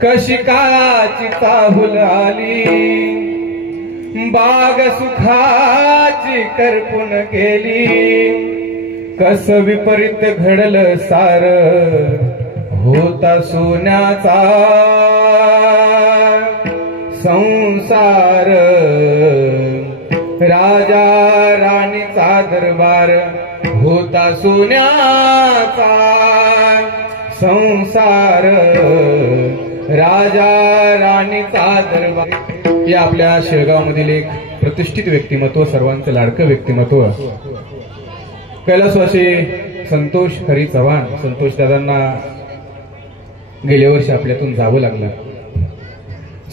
कशी काळाची चाहूल आली, बाग सुखाची करपून गेली, कस विपरीत घडलं सार, होता सोन्याचा संसार, राजा राणीचा दरबार, होता सोन्याचा संसार, राजा राणीचा दरबार. हे आपल्या शेगाव मधील एक प्रतिष्ठित व्यक्तिमत्व, सर्वांचं लाडकं व्यक्तिमत्व, कैलासवासी संतोष हरी चव्हाण. संतोष दादांना गेल्या वर्षी आपल्यातून जावं लागलं.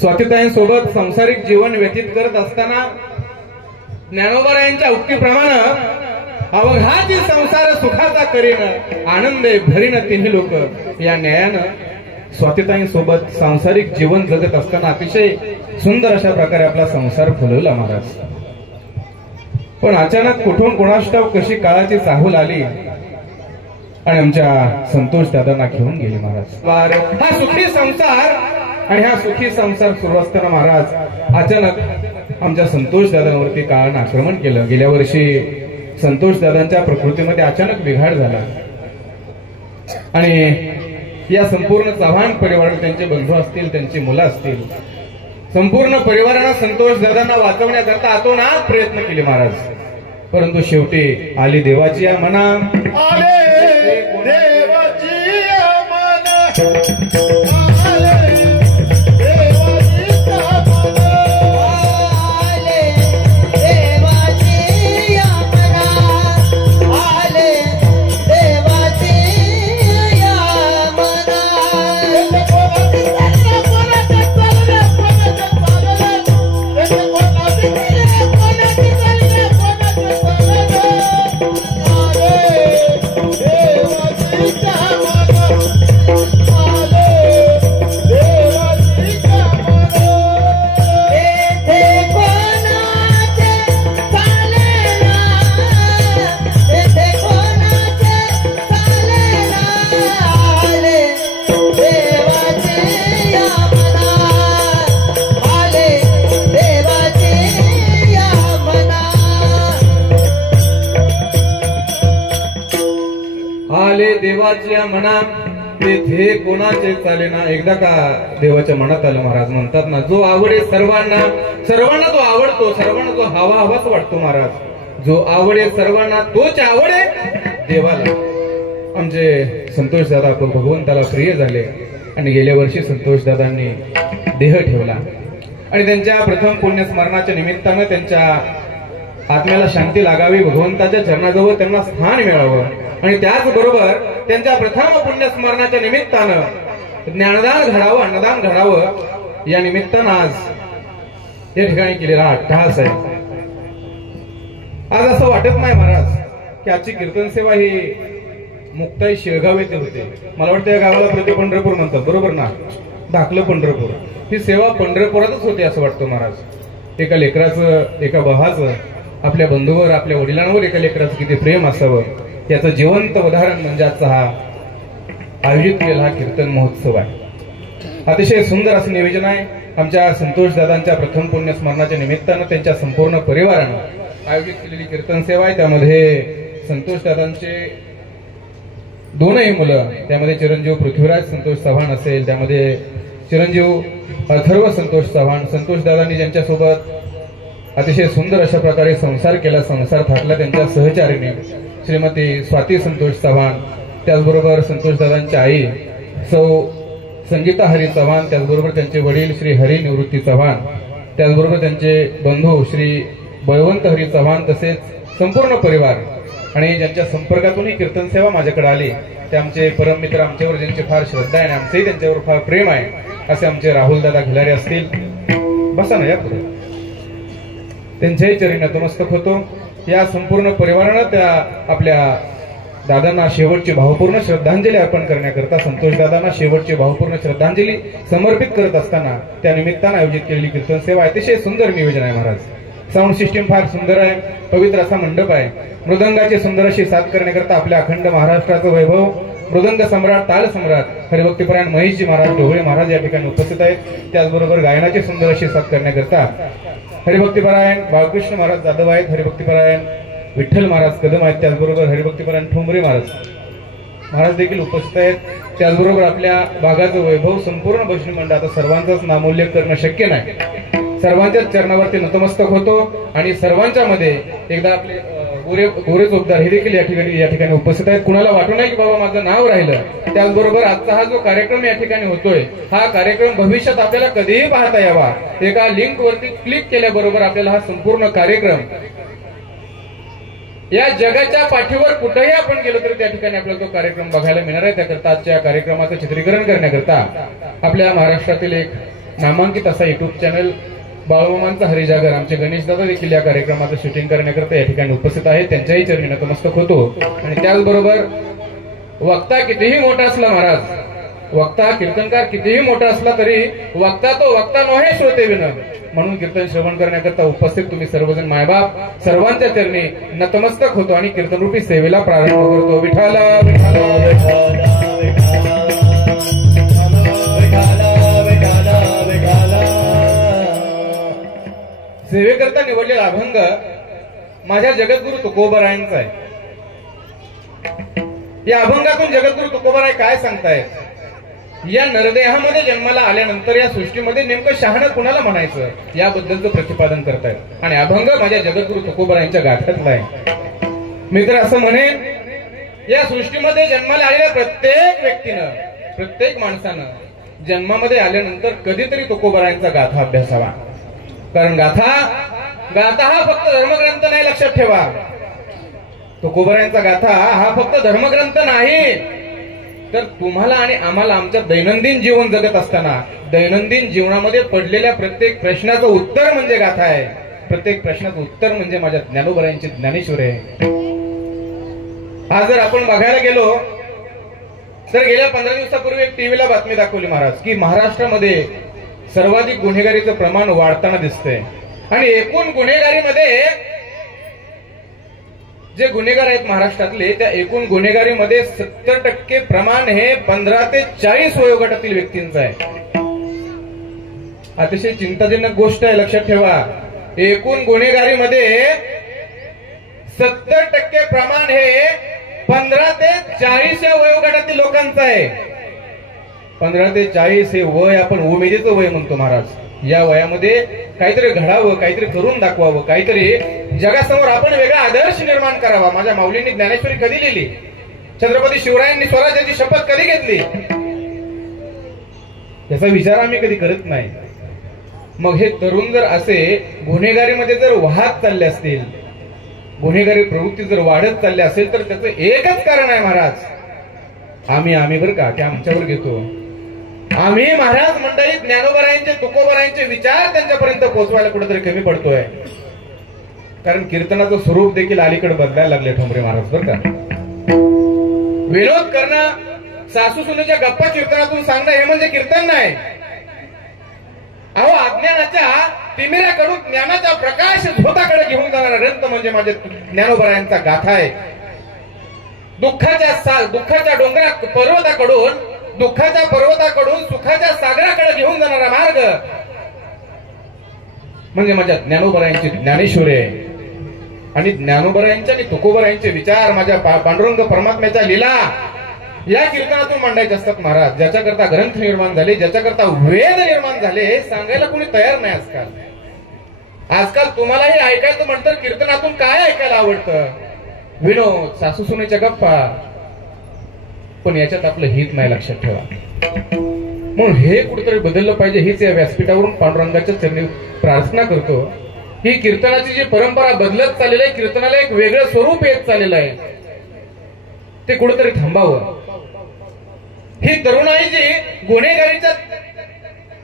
स्वातीताईंसोबत सांसारिक जीवन व्यतीत करत असताना ज्ञानोबा उक्तीप्रमाणे अवघाची संसार सुखाचा करीन, आनंदे भरीन तिन्ही लोक, या न्यायानं स्वातीताईंसोबत सांसारिक जीवन जगत असताना अतिशय सुंदर अशा प्रकारे आपला संसार फुलवला महाराज. पण अचानक कुठून कोणास ठाऊक कशी काळाची चाहूल आली आणि आमच्या संतोष दादांना घेऊन गेले महाराज. हा सुखी संसार आणि हा सुखी संसार सुरू असताना महाराज अचानक आमच्या संतोष दादांवरती काळानं आक्रमण केलं. गेल्या वर्षी संतोष दादांच्या प्रकृतीमध्ये अचानक बिघाड झाला आणि या संपूर्ण चव्हाण परिवार, त्यांचे बंधू असतील, त्यांची मुलं असतील, संपूर्ण परिवारानं संतोष दादांना वाचवण्याकरता आतोनात प्रयत्न केले महाराज. परंतु शेवटी आली देवाची या मना, आले देवाची या मना, देवाच्या मनात तेथे कोणाचे चालेना. एकदा का देवाच्या मनात आलं महाराज. म्हणतात ना, जो आवडे सर्वांना, सर्वांना तो आवडतो, सर्वांना तो हवा हवाच वाटतो महाराज. जो आवडे सर्वांना तोच आवडे देवाला. आमचे संतोष दादा भगवंताला प्रिय झाले आणि गेल्या वर्षी संतोष दादांनी देह ठेवला आणि त्यांच्या प्रथम पुण्यस्मरणाच्या निमित्तानं त्यांच्या आत्म्याला शांती लागावी, भगवंताच्या चरणाजवळ त्यांना स्थान मिळावं आणि त्याचबरोबर त्यांच्या प्रथम पुण्यस्मरणाच्या निमित्तानं ज्ञानदान घडावं, अन्नदान घडावं, या निमित्तानं आज या ठिकाणी केलेला अट्टहास आहे. आज असं वाटत नाही महाराज की आजची कीर्तन सेवा ही मुक्ताई शेळगाव येथे होते. मला वाटतं या गावाला प्रति पंढरपूर म्हणतात, बरोबर ना? धाकलं पंढरपूर. ही सेवा पंढरपुरातच होती असं वाटतं महाराज. एका लेकराचं, एका भावाचं आपल्या बंधूवर, आपल्या वडिलांवर एका लेकराचं किती प्रेम असावं याचं जिवंत उदाहरण म्हणजे आजचा हा आयोजित केलेला हा कीर्तन महोत्सव आहे. अतिशय सुंदर असं नियोजन आहे. आमच्या संतोष दादांच्या प्रथम पुण्यस्मरणाच्या निमित्तानं त्यांच्या संपूर्ण परिवारानं आयोजित केलेली कीर्तन सेवा आहे. त्यामध्ये संतोष दादांचे दोनही मुलं, त्यामध्ये चिरंजीव पृथ्वीराज संतोष चव्हाण असेल, त्यामध्ये चिरंजीव अथर्व संतोष चव्हाण, संतोष दादांनी ज्यांच्यासोबत अतिशय सुंदर अशा प्रकारे संसार केला, संसार थाटला, त्यांच्या सहचारीने श्रीमती स्वाती संतोष चव्हाण, त्याचबरोबर संतोष दादांची आई सौ संगीता हरी चव्हाण, त्याचबरोबर त्यांचे वडील श्री हरी निवृत्ती चव्हाण, त्याचबरोबर त्यांचे बंधू श्री बळवंत हरी चव्हाण, तसेच संपूर्ण परिवार आणि ज्यांच्या संपर्कातूनही कीर्तन सेवा माझ्याकडे आली ते आमचे परममित्र, आमच्यावर ज्यांची फार श्रद्धा आहे आणि आमचंही त्यांच्यावर फार प्रेम आहे असे आमचे राहुल दादा खिलारे असतील. बसा ना या पुढे. त्यांच्याही चरणी नतमस्तक होतो. या संपूर्ण परिवारानं त्या आपल्या दादांना शेवटची भावपूर्ण श्रद्धांजली अर्पण करण्याकरता, संतोष दादांना शेवटची भावपूर्ण श्रद्धांजली समर्पित करत असताना त्या निमित्तानं आयोजित केलेली कीर्तन सेवा अतिशय सुंदर नियोजन आहे महाराज. साऊंड सिस्टीम फार सुंदर आहे, पवित्र असा मंडप आहे, मृदंगाची सुंदर अशी साथ करण्याकरता आपल्या अखंड महाराष्ट्राचं वैभव मृदंग सम्राट, ताल सम्राट हरिभक्तीपरायण महेशजी महाराज ढोबळे महाराज या ठिकाणी उपस्थित आहेत. त्याचबरोबर गायनाची सुंदर अशी साथ करण्याकरता हरिभक्तीपरायण बाळकृष्ण महाराज जाधव आहेत, हरिभक्तीपरायण विठ्ठल महाराज कदम आहेत, त्याचबरोबर हरिभक्तीपरायण ठोंबरे महाराज देखील उपस्थित आहेत. त्याचबरोबर आपल्या भागाचं वैभव संपूर्ण भजनी मंडळ, आता सर्वांचाच नामोल्लेख करणं शक्य नाही, सर्वांच्याच चरणावरती नतमस्तक होतो आणि सर्वांच्या मध्ये एकदा आपले गोरे चोपदार हे देखील या ठिकाणी उपस्थित आहेत. कुणाला वाटू नये की बाबा माझं नाव राहिलं. त्याचबरोबर आजचा हा जो कार्यक्रम या ठिकाणी होतोय, हा कार्यक्रम भविष्यात आपल्याला कधीही पाहता यावा. एका लिंक वरती क्लिक केल्याबरोबर आपल्याला हा संपूर्ण कार्यक्रम या जगाच्या पाठीवर कुठेही आपण गेलो तरी त्या ठिकाणी आपल्याला तो कार्यक्रम बघायला मिळणार आहे. त्याकरता आजच्या कार्यक्रमाचं चित्रीकरण करण्याकरता आपल्या महाराष्ट्रातील एक नामांकित असा युट्यूब चॅनल बाळूमामांचा हरिजागर आमचे गणेश दादा देखील या कार्यक्रमाचं शूटिंग करण्याकरता या ठिकाणी उपस्थित आहेत. त्यांच्याही चरणी नतमस्तक होतो. आणि त्याचबरोबर वक्ता कितीही मोठा असला महाराज, वक्ता कीर्तनकार कितीही मोठा असला तरी वक्ता तो वक्ता नव्हे श्रोते विन, म्हणून कीर्तन श्रवण करण्याकरता उपस्थित तुम्ही सर्वजण मायबाप सर्वांच्या चरणी नतमस्तक होतो आणि कीर्तनरूपी सेवेला प्रारंभ करतो. विठाला सेवेकरता निवडलेला अभंग माझ्या जगद्गुरु तुकोबारायांचा आहे. या अभंगातून जगद्गुरु तुकोबाराय काय सांगतायत? या नरदेहामध्ये जन्माला आल्यानंतर या सृष्टीमध्ये नेमकं शहाणं कुणाला म्हणायचं याबद्दलचं प्रतिपादन करतायत. आणि अभंग माझ्या जगद्गुरु तुकोबारायांच्या गाठ्यातला आहे. मी तर असं म्हणेन, या सृष्टीमध्ये जन्माला आलेल्या प्रत्येक व्यक्तीनं, प्रत्येक माणसानं जन्मामध्ये आल्यानंतर कधीतरी तुकोबारायांचा गाथा अभ्यासावा. कारण गाथा हा फक्त धर्मग्रंथ नाही, लक्षात ठेवा. तुकोबारायांचा गाथा हा फक्त धर्मग्रंथ नाही, तर तुम्हाला आणि आम्हाला आमच्या दैनंदिन जीवन जगत असताना दैनंदिन जीवनामध्ये पडलेल्या प्रत्येक प्रश्नाचं उत्तर म्हणजे गाथा आहे. प्रत्येक प्रश्नाचं उत्तर म्हणजे माझ्या ज्ञानोबारायांचे ज्ञानेश्वर आहे. आज जर आपण बघायला गेलो तर गेल्या 15 दिवसापूर्वी एक टीव्हीला बातमी दाखवली महाराज की महाराष्ट्रामध्ये सर्वाधिक गुन्हेगारीचं प्रमाण वाढताना दिसतंय. आणि एकूण गुन्हेगारीमध्ये जे गुन्हेगार आहेत महाराष्ट्रातले, त्या एकूण गुन्हेगारीमध्ये 70% प्रमाण हे 15 ते 40 वयोगटातील व्यक्तींचं आहे. अतिशय चिंताजनक गोष्ट आहे, लक्षात ठेवा. एकूण गुन्हेगारीमध्ये 70% प्रमाण हे 15 ते 40 या वयोगटातील लोकांचं आहे. 15 ते 40 हे वय आपण उमेदीचं वय म्हणतो महाराज. या वयामध्ये काहीतरी घडावं, काहीतरी करून दाखवावं, काहीतरी जगासमोर आपण वेगळा आदर्श निर्माण करावा. माझ्या माऊलींनी ज्ञानेश्वरी कधी लिहिली? छत्रपती शिवरायांनी स्वराज्याची शपथ कधी घेतली? याचा विचार आम्ही कधी करत नाही. मग हे तरुण जर असे गुन्हेगारीमध्ये जर वाहत चालले असतील, गुन्हेगारी प्रवृत्ती जर वाढत चालली असेल, तर त्याचं एकच कारण आहे महाराज. आम्ही बरं का, ते आमच्यावर घेतो. आम्ही महाराज मंडळी ज्ञानोबारायांचे, तुकोबारायांचे विचार त्यांच्यापर्यंत पोहोचवायला कुठेतरी कमी पडतोय. कारण कीर्तनाचं स्वरूप देखील अलीकडे बदलायला लागले ठोंबरे महाराज बरं का. विरोध करणं, सासू सुनेच्या गप्पा कीर्तनातून सांगणं हे म्हणजे कीर्तन नाही. अहो, अज्ञानाच्या तिमिराकडून ज्ञानाचा प्रकाश झोताकडे घेऊन जाणारा ग्रंथ म्हणजे माझे ज्ञानोबारायांचा गाथा आहे. दुःखाच्या डोंगरात दुःखाच्या पर्वताकडून सुखाच्या सागराकडे घेऊन जाणारा मार्ग म्हणजे माझ्या ज्ञानोबारायांची ज्ञानेश्वरी आहे. आणि ज्ञानोबारायांचे आणि तुकोबारायांचे विचार माझ्या पांडुरंग परमात्म्याच्या लीला या कीर्तनातून मांडायचे असतात महाराज. ज्याच्याकरता ग्रंथ निर्माण झाले, ज्याच्याकरता वेद निर्माण झाले, हे सांगायला कोणी तयार नाही आजकाल. आजकाल तुम्हालाही ऐकायचं म्हणतं, कीर्तनातून काय ऐकायला आवडतं? विनोद, सासू सुनेच्या गप्पा, पण याच्यात आपलं हित नाही, लक्षात ठेवा. म्हणून हे कुठेतरी बदललं पाहिजे, हीच या व्यासपीठावरून पांडुरंगाच्या चरणी प्रार्थना करतो. ही कीर्तनाची जी परंपरा बदलत चाललेली आहे, कीर्तनाला एक वेगळं स्वरूप येत चाललेलं आहे, ते कुठेतरी थांबावं. ही तरुणाई जी गुन्हेगारीच्या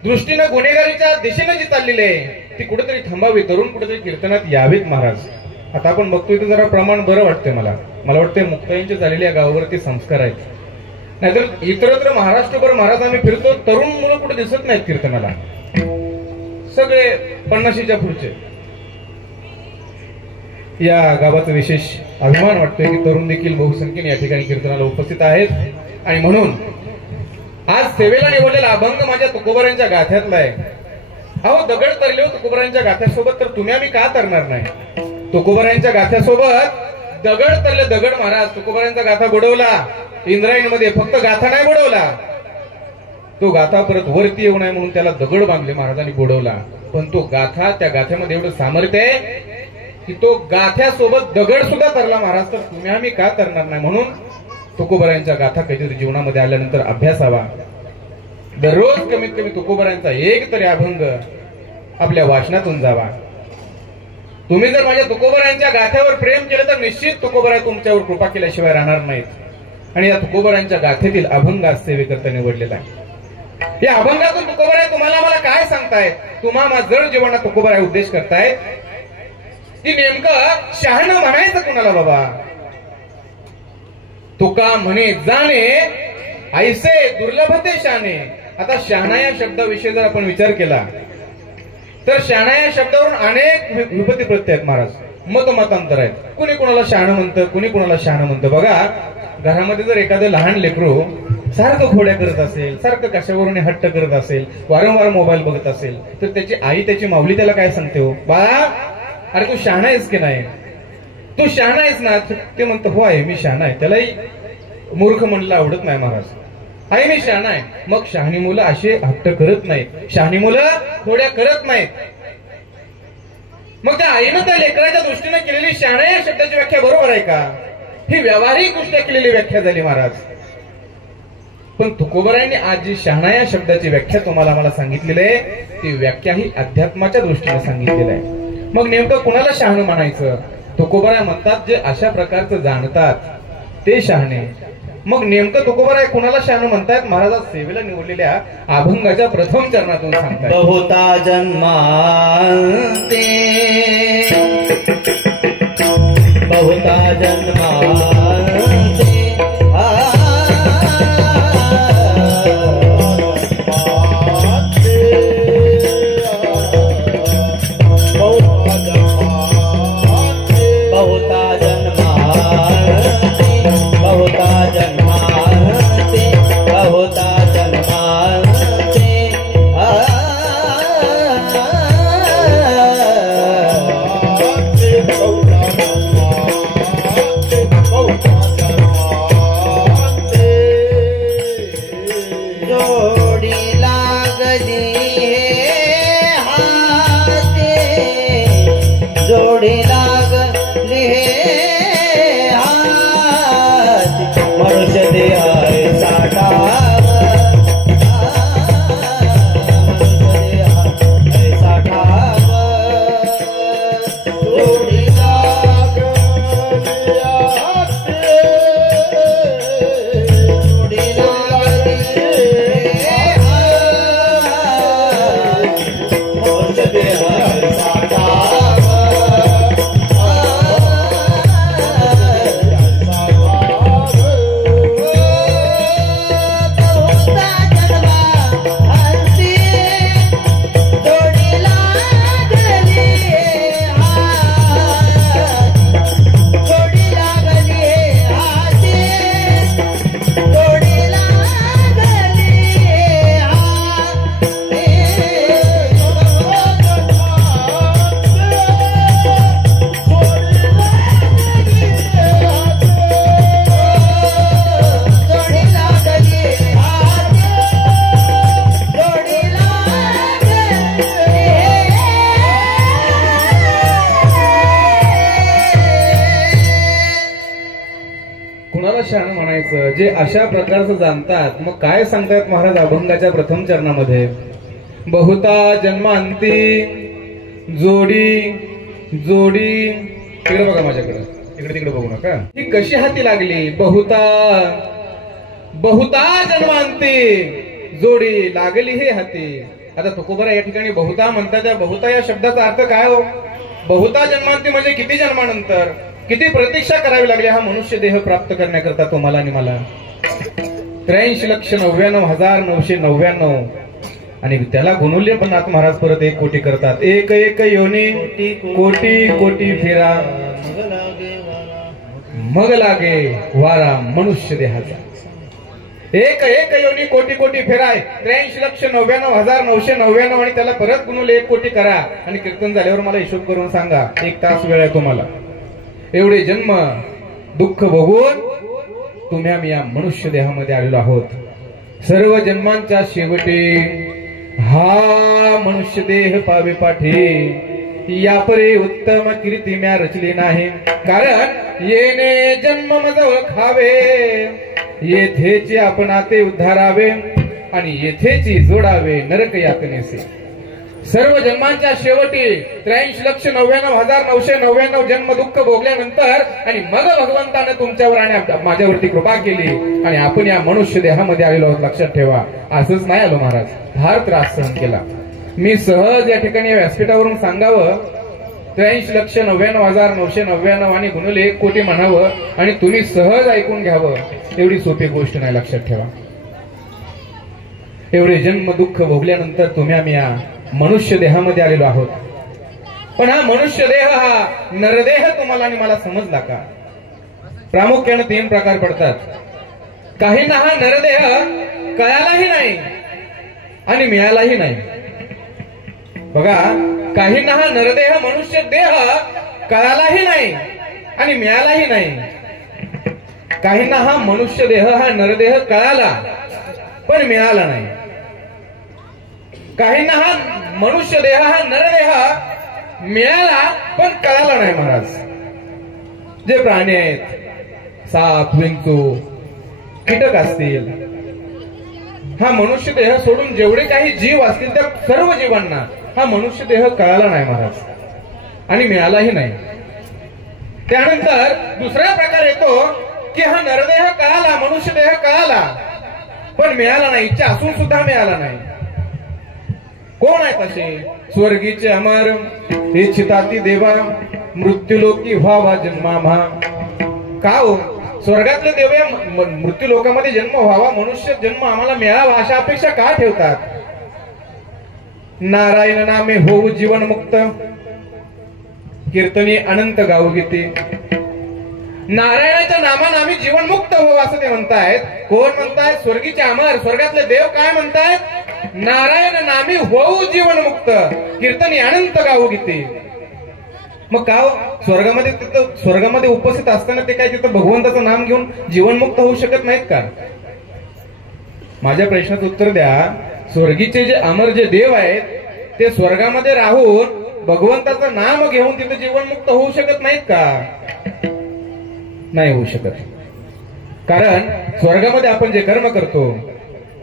दृष्टीनं, गुन्हेगारीच्या दिशेनं जी चाललेली आहे, ती कुठेतरी थांबावी. तरुण कुठेतरी कीर्तनात यावेत महाराज. आता आपण बघतोय तर जरा प्रमाण बरं वाटतंय. मला वाटतंय मुक्ताईंचे झालेल्या गावावरती संस्कार आहेत. नाहीतर इतरत्र महाराष्ट्रभर महाराज आम्ही फिरतो, तरुण मुलं कुठे दिसत नाहीत कीर्तनाला. सगळे 50च्या पुढचे. या गावाचा विशेष अभिमान वाटतोय की तरुण देखील बहुसंख्येने या ठिकाणी कीर्तनाला उपस्थित आहेत. आणि म्हणून आज सेवेला निवडलेला अभंग माझ्या तुकोबरांच्या गाथ्यातला आहे. अहो दगड तरले हो तुकोबरांच्या गाथ्यासोबत, तर तुम्ही आम्ही का तरणार नाही? तुकोबरांच्या गाथ्यासोबत दगड तरले दगड महाराज. तुकोबरांचा गाथा बुडवला इंद्रायणीमध्ये, फक्त गाथा नाही बुडवला, तो गाथा परत वरती येऊ नये म्हणून त्याला दगड बांधले महाराजांनी बुडवला. पण तो गाथा, त्या गाथ्यामध्ये एवढं सामर्थ्य आहे की तो गाथ्यासोबत दगड सुद्धा तरला महाराज, तर तुम्ही आम्ही का तरणार नाही? म्हणून तुकोबरांच्या गाथा कधीतरी जीवनामध्ये आल्यानंतर अभ्यासावा. दररोज कमीत कमी तुकोबरांचा एक तरी अभंग आपल्या वाचनातून जावा. तुम्ही जर माझ्या तुकोबरांच्या गाथ्यावर प्रेम केलं तर निश्चित तुकोबराय तुमच्यावर कृपा केल्याशिवाय राहणार नाहीत. आणि या तुकोबरांच्या गाथेतील अभंग आज सेवेकरता निवडलेला आहे. या अभंगातून तुकोबराय तुम्हाला मला काय सांगतायत? तुम्हा जड जीवनात तुकोबराय उद्देश करतायत की नेमकं शहाणं म्हणायचं कुणाला बाबा? तुका म्हणे जाणे ऐसे दुर्लभते शाने. आता शहाणा या शब्दाविषयी जर आपण विचार केला तर शहाणा या शब्दावरून अनेक विभूती प्रत्यय आहेत महाराज, मतमतांतर आहेत. कुणी कुणाला शहाणं म्हणतं, कुणी कुणाला शहाणं म्हणतं. बघा, घरामध्ये जर एखादं लहान लेकरू सारखं खोड्या करत असेल, सारखं कशावरून हट्ट करत असेल, वारंवार मोबाईल बघत असेल, तर त्याची आई, त्याची माऊली त्याला काय सांगते? हो बाळा, अरे तू शहाणा आहेस की नाही? तू शहाणा आहेस ना? ते म्हणतो हो आहे, मी शहाणा आहे. त्यालाही मूर्ख म्हणलं आवडत नाही महाराज. आहे मी शहाणा आहे. मग शहाणी मुलं असे हट्ट करत नाहीत, शहाणी मुलं खोड्या करत नाहीत. मग त्या आईनं त्या लेकराच्या दृष्टीने केलेली शहाणा या शब्दाची व्याख्या बरोबर आहे का? ही व्यावहारिक दृष्ट्या केलेली व्याख्या झाली महाराज. पण तुकोबरायांनी आज जी शहाणा या शब्दाची व्याख्या तुम्हाला मला सांगितलेली आहे, ती व्याख्या ही अध्यात्माच्या दृष्टीने सांगितलेली आहे. मग नेमकं कुणाला शहाणं म्हणायचं? तुकोबराय म्हणतात जे अशा प्रकारचं जाणतात ते शहाणे. मग नेमकं तुकोबराय कुणाला शहाणं म्हणतायत? महाराज सेवेला निवडलेल्या अभंगाच्या प्रथम चरणातून सांगतात. बहुता जन्मांते बहुता जन्मांते शहाणं म्हणायचं जे अशा प्रकारचं जाणतात? मग काय सांगतायत महाराज अभंगाच्या प्रथम चरणामध्ये? बहुता जन्मांती जोडी जोडी. तिकडे बघा माझ्याकडे, इकडे तिकडे बघू नका. ही कशी हाती लागली? बहुता बहुता जन्मांती जोडी लागली हे हाती. आता तुकोबरा या ठिकाणी बहुता म्हणतात. त्या बहुता या शब्दाचा अर्थ काय हो? बहुता जन्मांती म्हणजे किती जन्मानंतर, किती प्रतीक्षा करावी लागली हा मनुष्य देह प्राप्त करण्याकरता तुम्हाला आणि मला? 83,99,999. आणि त्याला गुणवले पण नाथ महाराज परत 1 कोटी करतात. एक एक योनी कोटी कोटी फेरा मग लागे वारा मनुष्य देहाचा. एक एक योनी कोटी कोटी फेराय 83,99,999 आणि त्याला परत गुणुले 1 कोटी करा आणि कीर्तन झाल्यावर मला हिशोब करून सांगा. 1 तास वेळ आहे तुम्हाला. एवढे जन्म दुःख भोगून तुम्ही आम्ही या मनुष्य देहामध्ये आलेलो आहोत. सर्व जन्मांच्या शेवटी हा मनुष्य देह पावे पाठी या परी उत्तम कीर्ती म्या रचली नाही. कारण येणे जन्म मज ओळखावे येथेची आपणाते उद्धारावे आणि येथेची जोडावे नरक यातनेसे. सर्व जन्मांच्या शेवटी 83,99,999 जन्म दुःख भोगल्यानंतर आणि मग भगवंतानं तुमच्यावर आणि माझ्यावरती कृपा केली आणि आपण या मनुष्य देहामध्ये आलेलो आहोत. लक्षात ठेवा. असंच नाही आलो महाराज. फार त्रास सहन केला मी. सहज या ठिकाणी व्यासपीठावरून सांगावं 83,99,999 आणि गुणुले 1 कोटी म्हणावं आणि तुम्ही सहज ऐकून घ्यावं एवढी सोपी गोष्ट नाही. लक्षात ठेवा. एवढे जन्म दुःख भोगल्यानंतर तुम्ही आम्ही या मनुष्य देहामध्ये आलेलो आहोत. पण हा मनुष्य देह हा नरदेह तुम्हाला आणि मला समजला का? प्रामुख्याने 3 प्रकार पडतात. काहींना हा नरदेह कळालाही नाही आणि मिळालाही नाही. बघा, काहींना हा नरदेह मनुष्य देह कळालाही नाही आणि मिळालाही नाही. काहींना हा मनुष्य देह हा नरदेह कळाला पण मिळाला नाही. काहींना हा मनुष्य देह हा नरदेह मिळाला पण कळाला नाही. महाराज, जे प्राणी आहेत, साप, विंचू, कीटक असतील, हा मनुष्य देह सोडून जेवढे काही जीव असतील त्या सर्व जीवांना हा मनुष्य देह कळाला नाही महाराज आणि मिळालाही नाही. त्यानंतर दुसरा प्रकार येतो की हा नरदेह कळाला, मनुष्य देह कळाला पण मिळाला नाही. इच्छा असून सुद्धा मिळाला नाही. कोण आहेत असे? स्वर्गीचे अमर इच्छिताती देवा मृत्यूलोकी व्हावा जन्मामा. का हो? स्वर्गातले देव या मृत्यू लोकामध्ये जन्म व्हावा, मनुष्य जन्म आम्हाला मिळावा अशा अपेक्षा का ठेवतात? नारायण नामे होऊ जीवन मुक्त कीर्तनी अनंत गाऊ गीते. नारायणाच्या नामाने आम्ही जीवनमुक्त हो असं ते म्हणतायत. कोण म्हणतायत? स्वर्गीचे अमर, स्वर्गातले देव काय म्हणतायत? नारायण नामी होऊ जीवनमुक्त कीर्तनी अनंत गाऊ गीते. मग का स्वर्गामध्ये तिथं स्वर्गामध्ये उपस्थित असताना ते काय तिथं भगवंताचं नाम घेऊन जीवनमुक्त होऊ शकत नाहीत का? माझ्या प्रश्नाचं उत्तर द्या. स्वर्गीचे जे अमर जे देव आहेत ते स्वर्गामध्ये राहून भगवंताचं नाम घेऊन तिथे जीवनमुक्त होऊ शकत नाहीत का? नाही होऊ शकत. कारण स्वर्गामध्ये आपण जे कर्म करतो,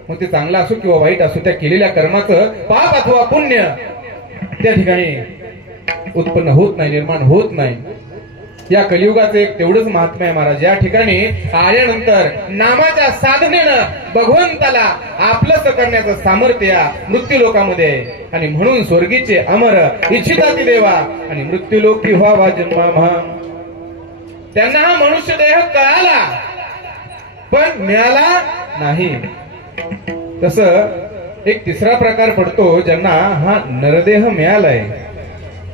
मग ते चांगलं असो किंवा वाईट असो, त्या केलेल्या कर्माचं पाप अथवा पुण्य त्या ठिकाणी उत्पन्न होत नाही, निर्माण होत नाही. या कलियुगाचं एक तेवढंच महात्म्य आहे महाराज. या ठिकाणी आल्यानंतर नामाच्या साधनेनं भगवंताला आपलंच करण्याचं सामर्थ्य मृत्यू लोकामध्ये आहे. आणि म्हणून स्वर्गीचे अमर इच्छिताती देवा आणि मृत्यूलोकी व्हावा जन्मामा. त्यांना हा मनुष्य देह कळाला पण मिळाला नाही. तसं एक तिसरा प्रकार पडतो ज्यांना हा नरदेह मिळालाय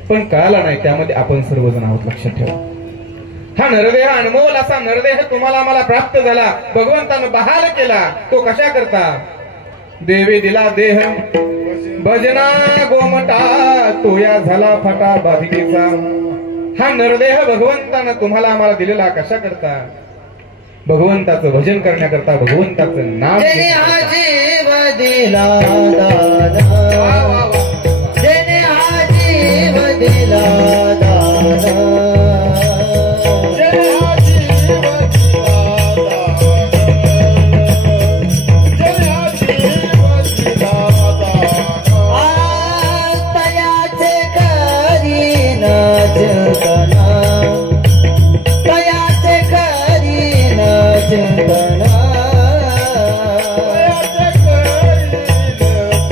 पण कळाला नाही. त्यामध्ये आपण सर्वजण आहोत. लक्षात ठेवा. हा नरदेह अनमोल असा नरदेह तुम्हाला आम्हाला प्राप्त झाला, भगवंतानं बहाल केला. तो कशा करता? देवी दिला देह भजना गोमटा तो या झाला फटा बाधिकेचा. हा नरदेह भगवंतानं तुम्हाला आम्हाला दिलेला कशा करता? भगवंताचं भजन करण्याकरता, भगवंताचं नाम. जेने हा जीव दिला दादा, जेने हा जीव दिला दादा, जेने हा जीव दिला दादा, जेने हा जीव दिला दादा. तयाचे करीन जगना, तयाचे करीन जगना, तयाचे करीन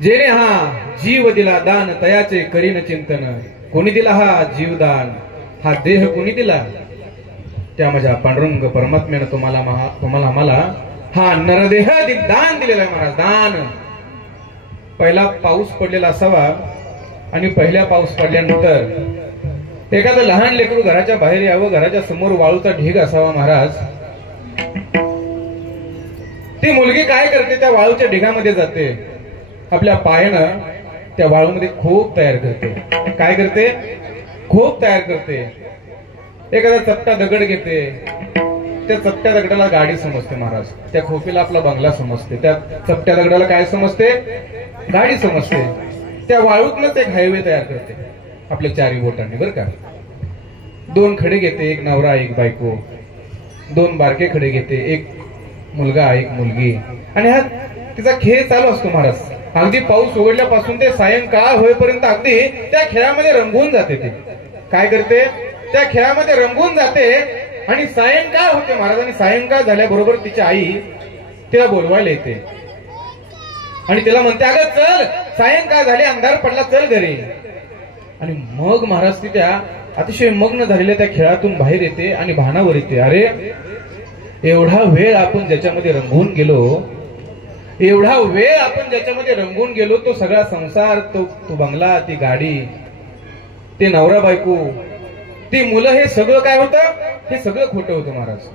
जेणे हा जीव दिला दान तयाचे करीन चिंतन. कोणी दिला हा जीवदान, हा देह कोणी दिला? त्या माझ्या पांडुरंग परमात्म्यानं तुम्हाला आम्हाला हा नरदेह दान दिलेला आहे महाराज. दान. पहिला पाऊस पडलेला असावा आणि पहिल्या पाऊस पडल्यानंतर एखादं लहान लेकरू घराच्या बाहेर यावं, घराच्या समोर वाळूचा ढीग असावा महाराज. ती मुलगी काय करते? त्या वाळूच्या ढिगामध्ये जाते, आपल्या पायानं त्या वाळूमध्ये खोप तयार करते. काय करते? खोप तयार करते. एखादा चपटा दगड घेते, त्या चपट्या दगडाला गाडी समजते महाराज. त्या खोपीला आपला बंगला समजते, त्या चपट्या दगडाला काय समजते? गाडी समजते. त्या वाळूतनच एक हायवे तयार करते आपल्या चारी बोटांनी, बरं का. 2 खडे घेते, एक नवरा एक बायको. 2 बारके खडे घेते, एक मुलगा एक मुलगी. आणि हा तिचा खेळ चालू असतो महाराज. अगदी पाऊस उघडल्यापासून ते सायंकाळ होईपर्यंत अगदी त्या खेळामध्ये रंगून जाते. ते काय करते? त्या खेळामध्ये रंगून जाते आणि सायंकाळ होते महाराज. आणि सायंकाळ झाल्याबरोबर तिची आई तिला बोलवायला येते आणि तिला म्हणते, अगं चल, सायंकाळ झाली, अंधार पडला, चल घरी. आणि मग महाराज ती त्या अतिशय मग्न झालेल्या त्या खेळातून बाहेर येते आणि भानावर येते. अरे, एवढा वेळ आपण ज्याच्यामध्ये रंगून गेलो, एवढा वेळ आपण ज्याच्यामध्ये रंगून गेलो, तो सगळा संसार, तो बंगला, ती गाडी, ते नवरा बायको, ती मुलं, हे सगळं काय होतं? हे सगळं खोटं होतं महाराज.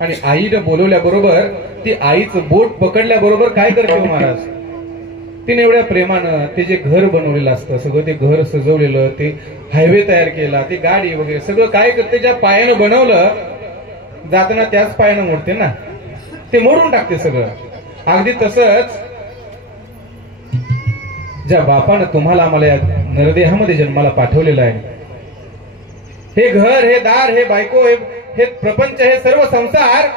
आणि आईनं बोलवल्याबरोबर, ती आईचं बोट पकडल्याबरोबर काय करते महाराज? तिने एवढ्या प्रेमानं ते जे घर बनवलेलं असतं, सगळं ते घर सजवलेलं, ते हायवे तयार केला, ती गाडी वगैरे सगळं काय करते? ज्या पायानं बनवलं, जाताना त्याच पायानं मोडते ना, ते मोडून टाकते सगळं. अगदी तसंच ज्या बापानं तुम्हाला आम्हाला या नरदेहामध्ये जन्माला पाठवलेलं आहे, हे घर, हे दार, हे बायको, हे प्रपंच, हे सर्व संसार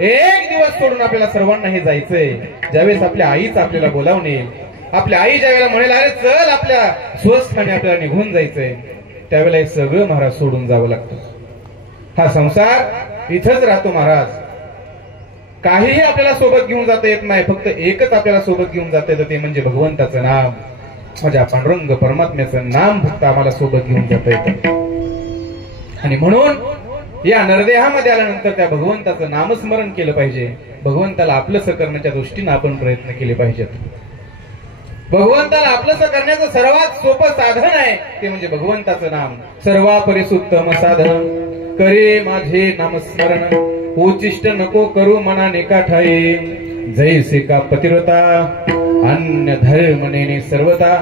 एक दिवस सोडून आपल्याला सर्वांना हे जायचंय. ज्यावेळेस आपल्या आईच आपल्याला बोलावून येईल, आपल्या आई ज्या वेळेला म्हणेल, अरे चल, आपल्या स्वस्थाने आपल्याला निघून जायचंय, त्यावेळेला हे सगळं महाराज सोडून जावं लागतं. हा संसार इथंच राहतो महाराज. काहीही आपल्याला सोबत घेऊन जाता येत नाही, फक्त एकच आपल्याला सोबत घेऊन जाता येतं, ते म्हणजे भगवंताचं नाम. माझ्या पांडुरंग परमात्म्याचं नाम फक्त आम्हाला सोबत घेऊन जाता येतं. आणि म्हणून या नरदेहामध्ये आल्यानंतर त्या भगवंताचं नामस्मरण केलं पाहिजे. भगवंताला आपलंसं करण्याच्या दृष्टीनं आपण प्रयत्न केले पाहिजेत. भगवंताला आपलंसं करण्याचं सर्वात सोपं साधन आहे ते म्हणजे भगवंताचं नाम. सर्वापरिसुत्तम साधन करे माझे नामस्मरण, उचिष्ट नको करू मनाने काठाई, जैसे का पतिव्रता अन्य धर्म नेणे सर्वता.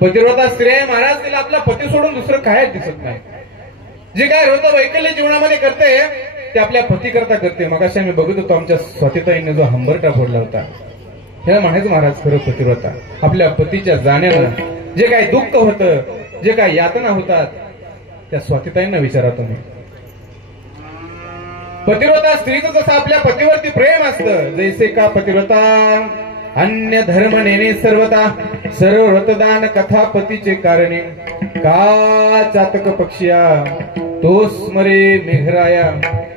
पतिव्रता स्त्री आहे महाराज, तिला आपला पती सोडून दुसरं काय दिसत नाही. जे काय होतं वैकल्य जीवनामध्ये करते ते आपल्या पती करता करते. मगाशी आम्ही बघत होतो आमच्या स्वातीताईंनी जो हंबरटा फोडला होता, ह्याला म्हणायचं महाराज खरं पतिव्रता. आपल्या पतीच्या जाण्यानं जे काय दुःख होतं, जे काय यातना होतात, त्या स्वातीताईंना विचारा तुम्ही. पतिव्रता स्त्रीचं जसं आपल्या पतीवरती प्रेम असतं, जैसे का पतिव्रता अन्य धर्म नेणे सर्वता, सर्व व्रतदान कथा पतीचे कारणे, का चातक पक्षिया तो स्मरे मेघराया,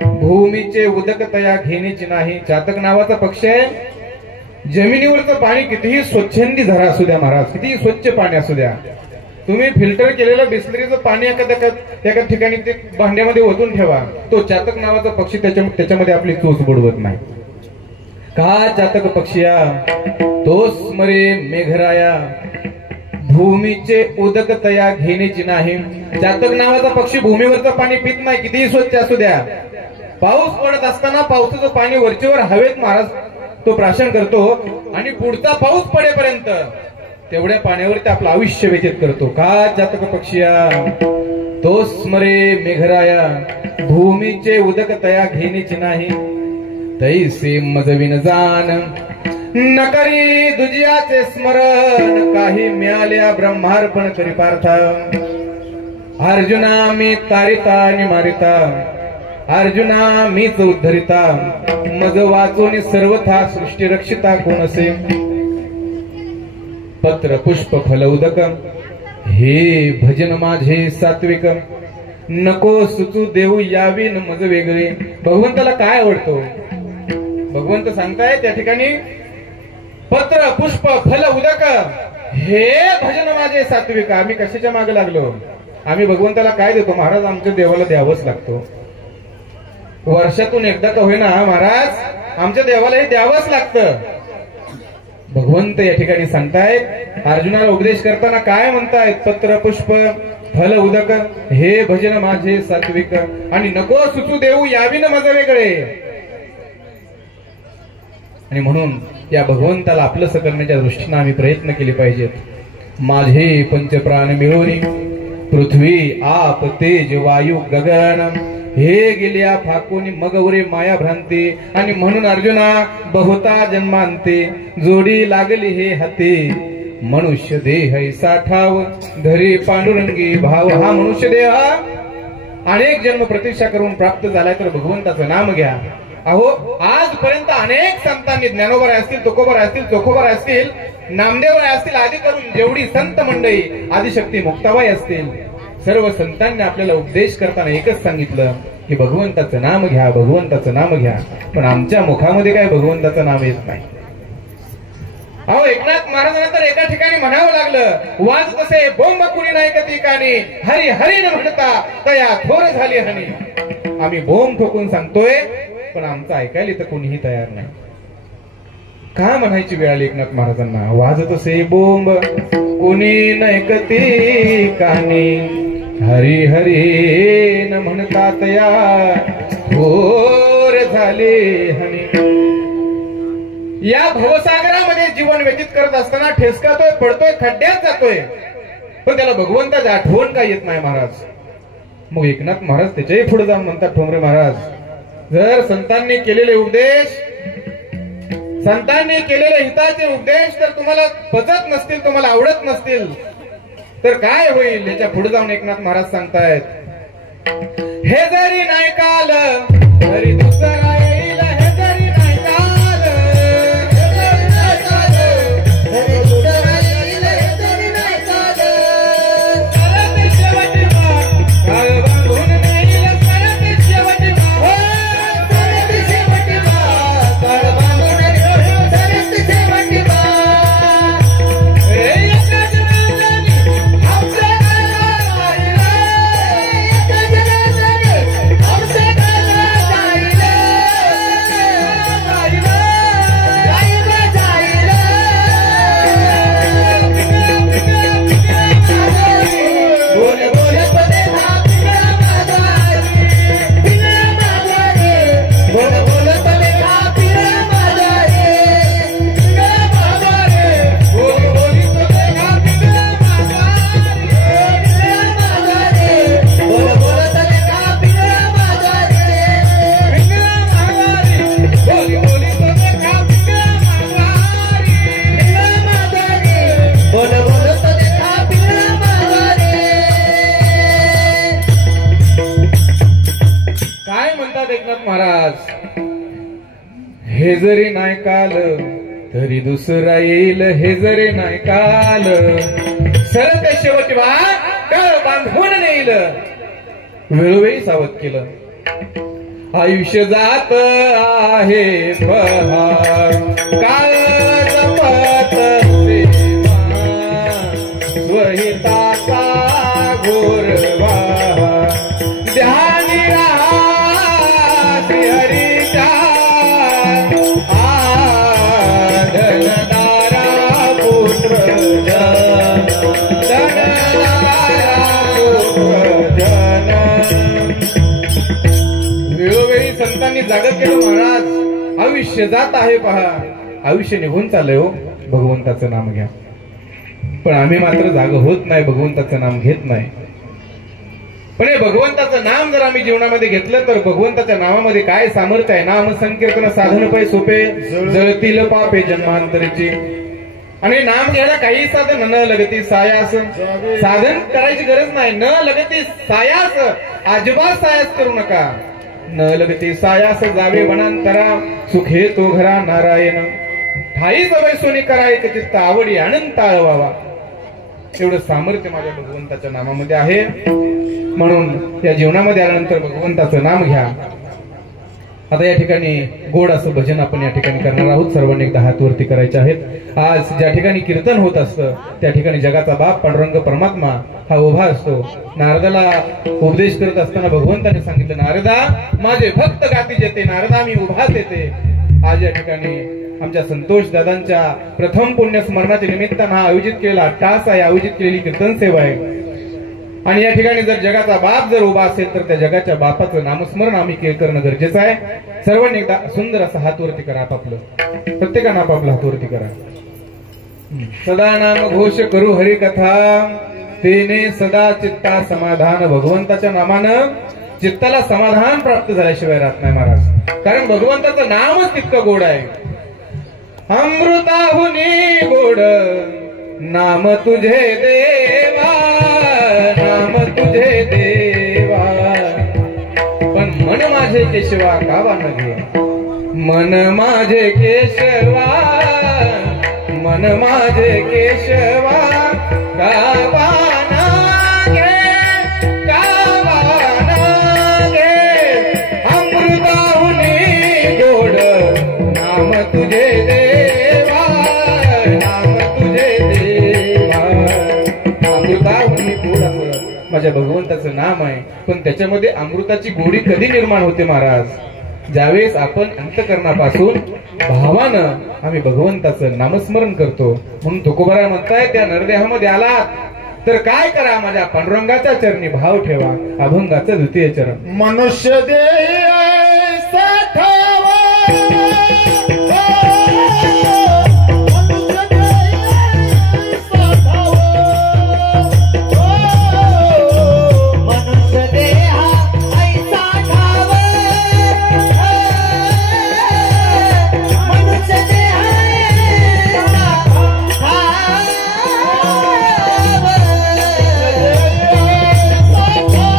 भूमीचे उदक तया घेण्याची नाही. चातक नावाचा पक्षी आहे, जमिनीवरचं पाणी कितीही स्वच्छंदी झरा असू द्या महाराज, कितीही स्वच्छ पाणी असू द्या, तुम्ही फिल्टर केलेलं बिस्लरीचं पाणी एका ठिकाणी ते भांड्यामध्ये ओतून ठेवा, तो चातक नावाचा पक्षी त्याच्यामध्ये आपली चोच बुडवत नाही. का चातक पक्षिया तो स्मरे मेघराया, भूमीचे उदक तया घेण्याची नाही. चातक नावाचा पक्षी भूमीवरचं पाणी पित नाही, कितीही स्वच्छ असू द्या. पाऊस पडत असताना पावसाचं पाणी वरचीवर हवेत महाराज तो प्राशन करतो आणि पुढचा पाऊस पडेपर्यंत तेवढ्या पाण्यावरती आपलं आयुष्य व्यतीत करतो. का चातक पक्षिया तो स्मरे मेघराया, भूमीचे उदक तया घेण्याची नाही. तैसे मजविन जाण न करी दुजियाचे स्मरण, काही मिळाल्या ब्रह्मार्पण करी पार्था. अर्जुना मी तारिता आणि मारिता, अर्जुना मीच उद्धरिता, मज वाचून सर्वथा सृष्टी रक्षिता कोण असे. पत्र पुष्प फल उदक हे भजन माझे सात्विक, नको सुचू देऊ यावी न मज वेगळे. भगवंताला काय आवडतो? भगवंत सांगताय त्या ठिकाणी पत्र पुष्प फल उदक हे भजन माझे सात्विक. आम्ही कशाच्या मागे लागलो? आम्ही भगवंताला काय देतो महाराज? आमच्या देवाला द्यावंच लागतो. वर्षातून एकदा का होईना महाराज आमच्या देवाला हे द्यावंच लागतं. भगवंत या ठिकाणी सांगतायत, अर्जुनाला उपदेश करताना काय म्हणतायत? पत्र पुष्प फल उदक हे भजन माझे सात्विक. आणि नको सुचू देऊ यावी न मज वेगळे. आणि म्हणून या भगवंताला आपलंसं करण्याच्या दृष्टीनं आम्ही प्रयत्न केले पाहिजेत. माझे पंचप्राण मिळवणी पृथ्वी आप तेज वायू गगन हे गेल्या फाकून मग उरे माया भ्रांती. आणि म्हणून अर्जुना बहुता जन्मांते जोडी लागली हे हाती. मनुष्य देह साठाव धरी पांडुरंगी भाव. हा मनुष्य देह अनेक जन्म प्रतीक्षा करून प्राप्त झालाय तर भगवंताचं नाम घ्या. अहो आजपर्यंत अनेक संतांनी ज्ञानोबर असतील, तुकोबर असतील, चोखोबर असतील, नामदेव असतील, आदी करून जेवढी संत मंडळी आदिशक्ती मुक्ताबाई असतील, सर्व संतांनी आपल्याला उपदेश करताना एकच सांगितलं की भगवंताचं नाम घ्या, भगवंताचं नाम घ्या. पण आमच्या मुखामध्ये काय भगवंताचं नाम येत नाही. अहो एकनाथ महाराजांना तर एका ठिकाणी म्हणावं लागलं, वाज तसे बोंब कुणी नाही कधी कानी हरी हरी न म्हणता तया थोर झाली हानी. आम्ही बोंब ठोकून सांगतोय पण आमचं ऐकायला तर कोणीही तयार नाही. काय म्हणायची वेळ आली एकनाथ महाराजांना? वाजत असे बोंब कोणी न ऐकती कानी हरी हरी न म्हणता तया थोर झाले हनी. या भवसागरामध्ये जीवन व्यतीत करत असताना ठेसकातोय, पडतोय, खड्ड्यात जातोय, पण त्याला भगवंताची आठवण काय येत नाही महाराज. मग एकनाथ महाराज त्याच्याही पुढे जाऊन म्हणतात, ठोंबरे महाराज जर संतांनी केलेले उपदेश, संतांनी केलेले हिताचे उपदेश तर तुम्हाला पचत नसतील, तुम्हाला आवडत नसतील तर काय होईल? याच्या पुढे जाऊन एकनाथ महाराज सांगतायत, हे जरी नाही काल तरी दुसरा येईल. हे जरी नाही काल तरी दुसरा येईल. हे जरी नाही काल सरते शेवटी काळ बांधून नेईल. सरते शेवटी सरते शेवटी काळ बांधून नेईल. सरते शेवटी हे जरी नाही काल तरी दुसरा येईल. हे जरी नाही काल सरते शेवटी काळ बांधून नेईल. वेळोवेळी सावध केलं. आयुष्य जात आहे पहार काळ जपत स्वहिताचा घोरवा ध्यानी राहा श्रीहरीच्या धनदारा पुत्र जन धनदारा पुत्र जन. वेळोवेळी संतांनी जागं केलं महाराज. आयुष्य जात आहे पहा. आयुष्य निघून चाललंय हो. भगवंताचं नाम घ्या. पण आम्ही मात्र जागं होत नाही, भगवंताचं नाम घेत नाही. पण हे भगवंताचं नाम जर आम्ही जीवनामध्ये घेतलं तर भगवंताच्या नामामध्ये काय सामर्थ्य आहे. नाम संकीर्तन साधन पै सोपे जळतील पापे जन्मांतरीची. आणि नाम घ्यायला काही साधन न लगती सायास. साधन करायची गरज नाही. न लगती सायास. अजिबात सायास करू नका. न लगती सायास जावे वनांतरा सुखे तो घरा नारायण. ठाई जवळ सोनी करा एक चित्त आवडी अनंत आळवावा. एवढं सामर्थ्य माझ्या भगवंताच्या नामामध्ये आहे. म्हणून या जीवनामध्ये आल्यानंतर भगवंताचं नाम घ्या. आता या ठिकाणी गोड असं भजन आपण या ठिकाणी करणार आहोत. सर्वांनी एकदा हात वरती करायचे आहेत. आज ज्या ठिकाणी कीर्तन होत असतं त्या ठिकाणी जगाचा बाप पांडुरंग परमात्मा हा उभा असतो. नारदाला उपदेश करत असताना भगवंताने सांगितलं, नारदा माझे भक्त गाती जेते, नारदा मी उभाच येते. आज या ठिकाणी आमच्या संतोष दादांच्या प्रथम पुण्यस्मरणाच्या निमित्तानं हा आयोजित केलेला टास आहे, आयोजित केलेली कीर्तन सेवा आहे. आणि या ठिकाणी जर जगाचा बाप जर उभा असेल तर त्या जगाच्या बापाचं नामस्मरण आम्ही करणं गरजेचं आहे. सर्वांनी एकदा सुंदर असा हात वरती करा आपापलं, प्रत्येकानं आपापला हात वरती करा. सदा नाम घोष करू हरी कथा, तेने सदा चित्ता समाधान. भगवंताच्या नामानं चित्ताला समाधान प्राप्त झाल्याशिवाय राहत नाही महाराज. कारण भगवंताचं नामच तितकं गोड आहे. अमृताहुनी गोड नाम तुझे देवा, नाम तुझे देवा. पण मन माझे केशवा कावा न घे, मन माझे केशवा, मन माझे केशवा कावा न घे, कावा न घे. अमृताहुनी गोड नाम तुझे देवा, नाम तुझे देवा. अमृताहुनी गोड असं माझ्या भगवंताचं नाम आहे. पण त्याच्यामध्ये अमृताची गोडी कधी निर्माण होते महाराज? ज्यावेळेस आपण अंतकरणापासून भावानं आम्ही भगवंताचं नामस्मरण करतो. म्हणून तुकोबाराय म्हणताय, त्या नरदेहामध्ये आलात तर काय करा, माझ्या पांडुरंगाच्या चरणी भाव ठेवा. अभंगाचं द्वितीय चरण. मनुष्य देह साठावा, मनुष्य देह साठावा, मनुष्य देहा ऐसा ठाव, मनुष्य देहा ऐसा ठाव.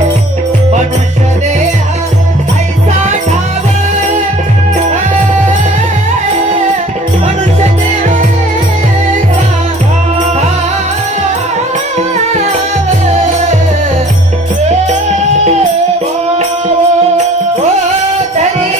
मनुष्य देहा ऐसा ठाव, मनुष्य देहा ऐसा ठाव. ओ धरी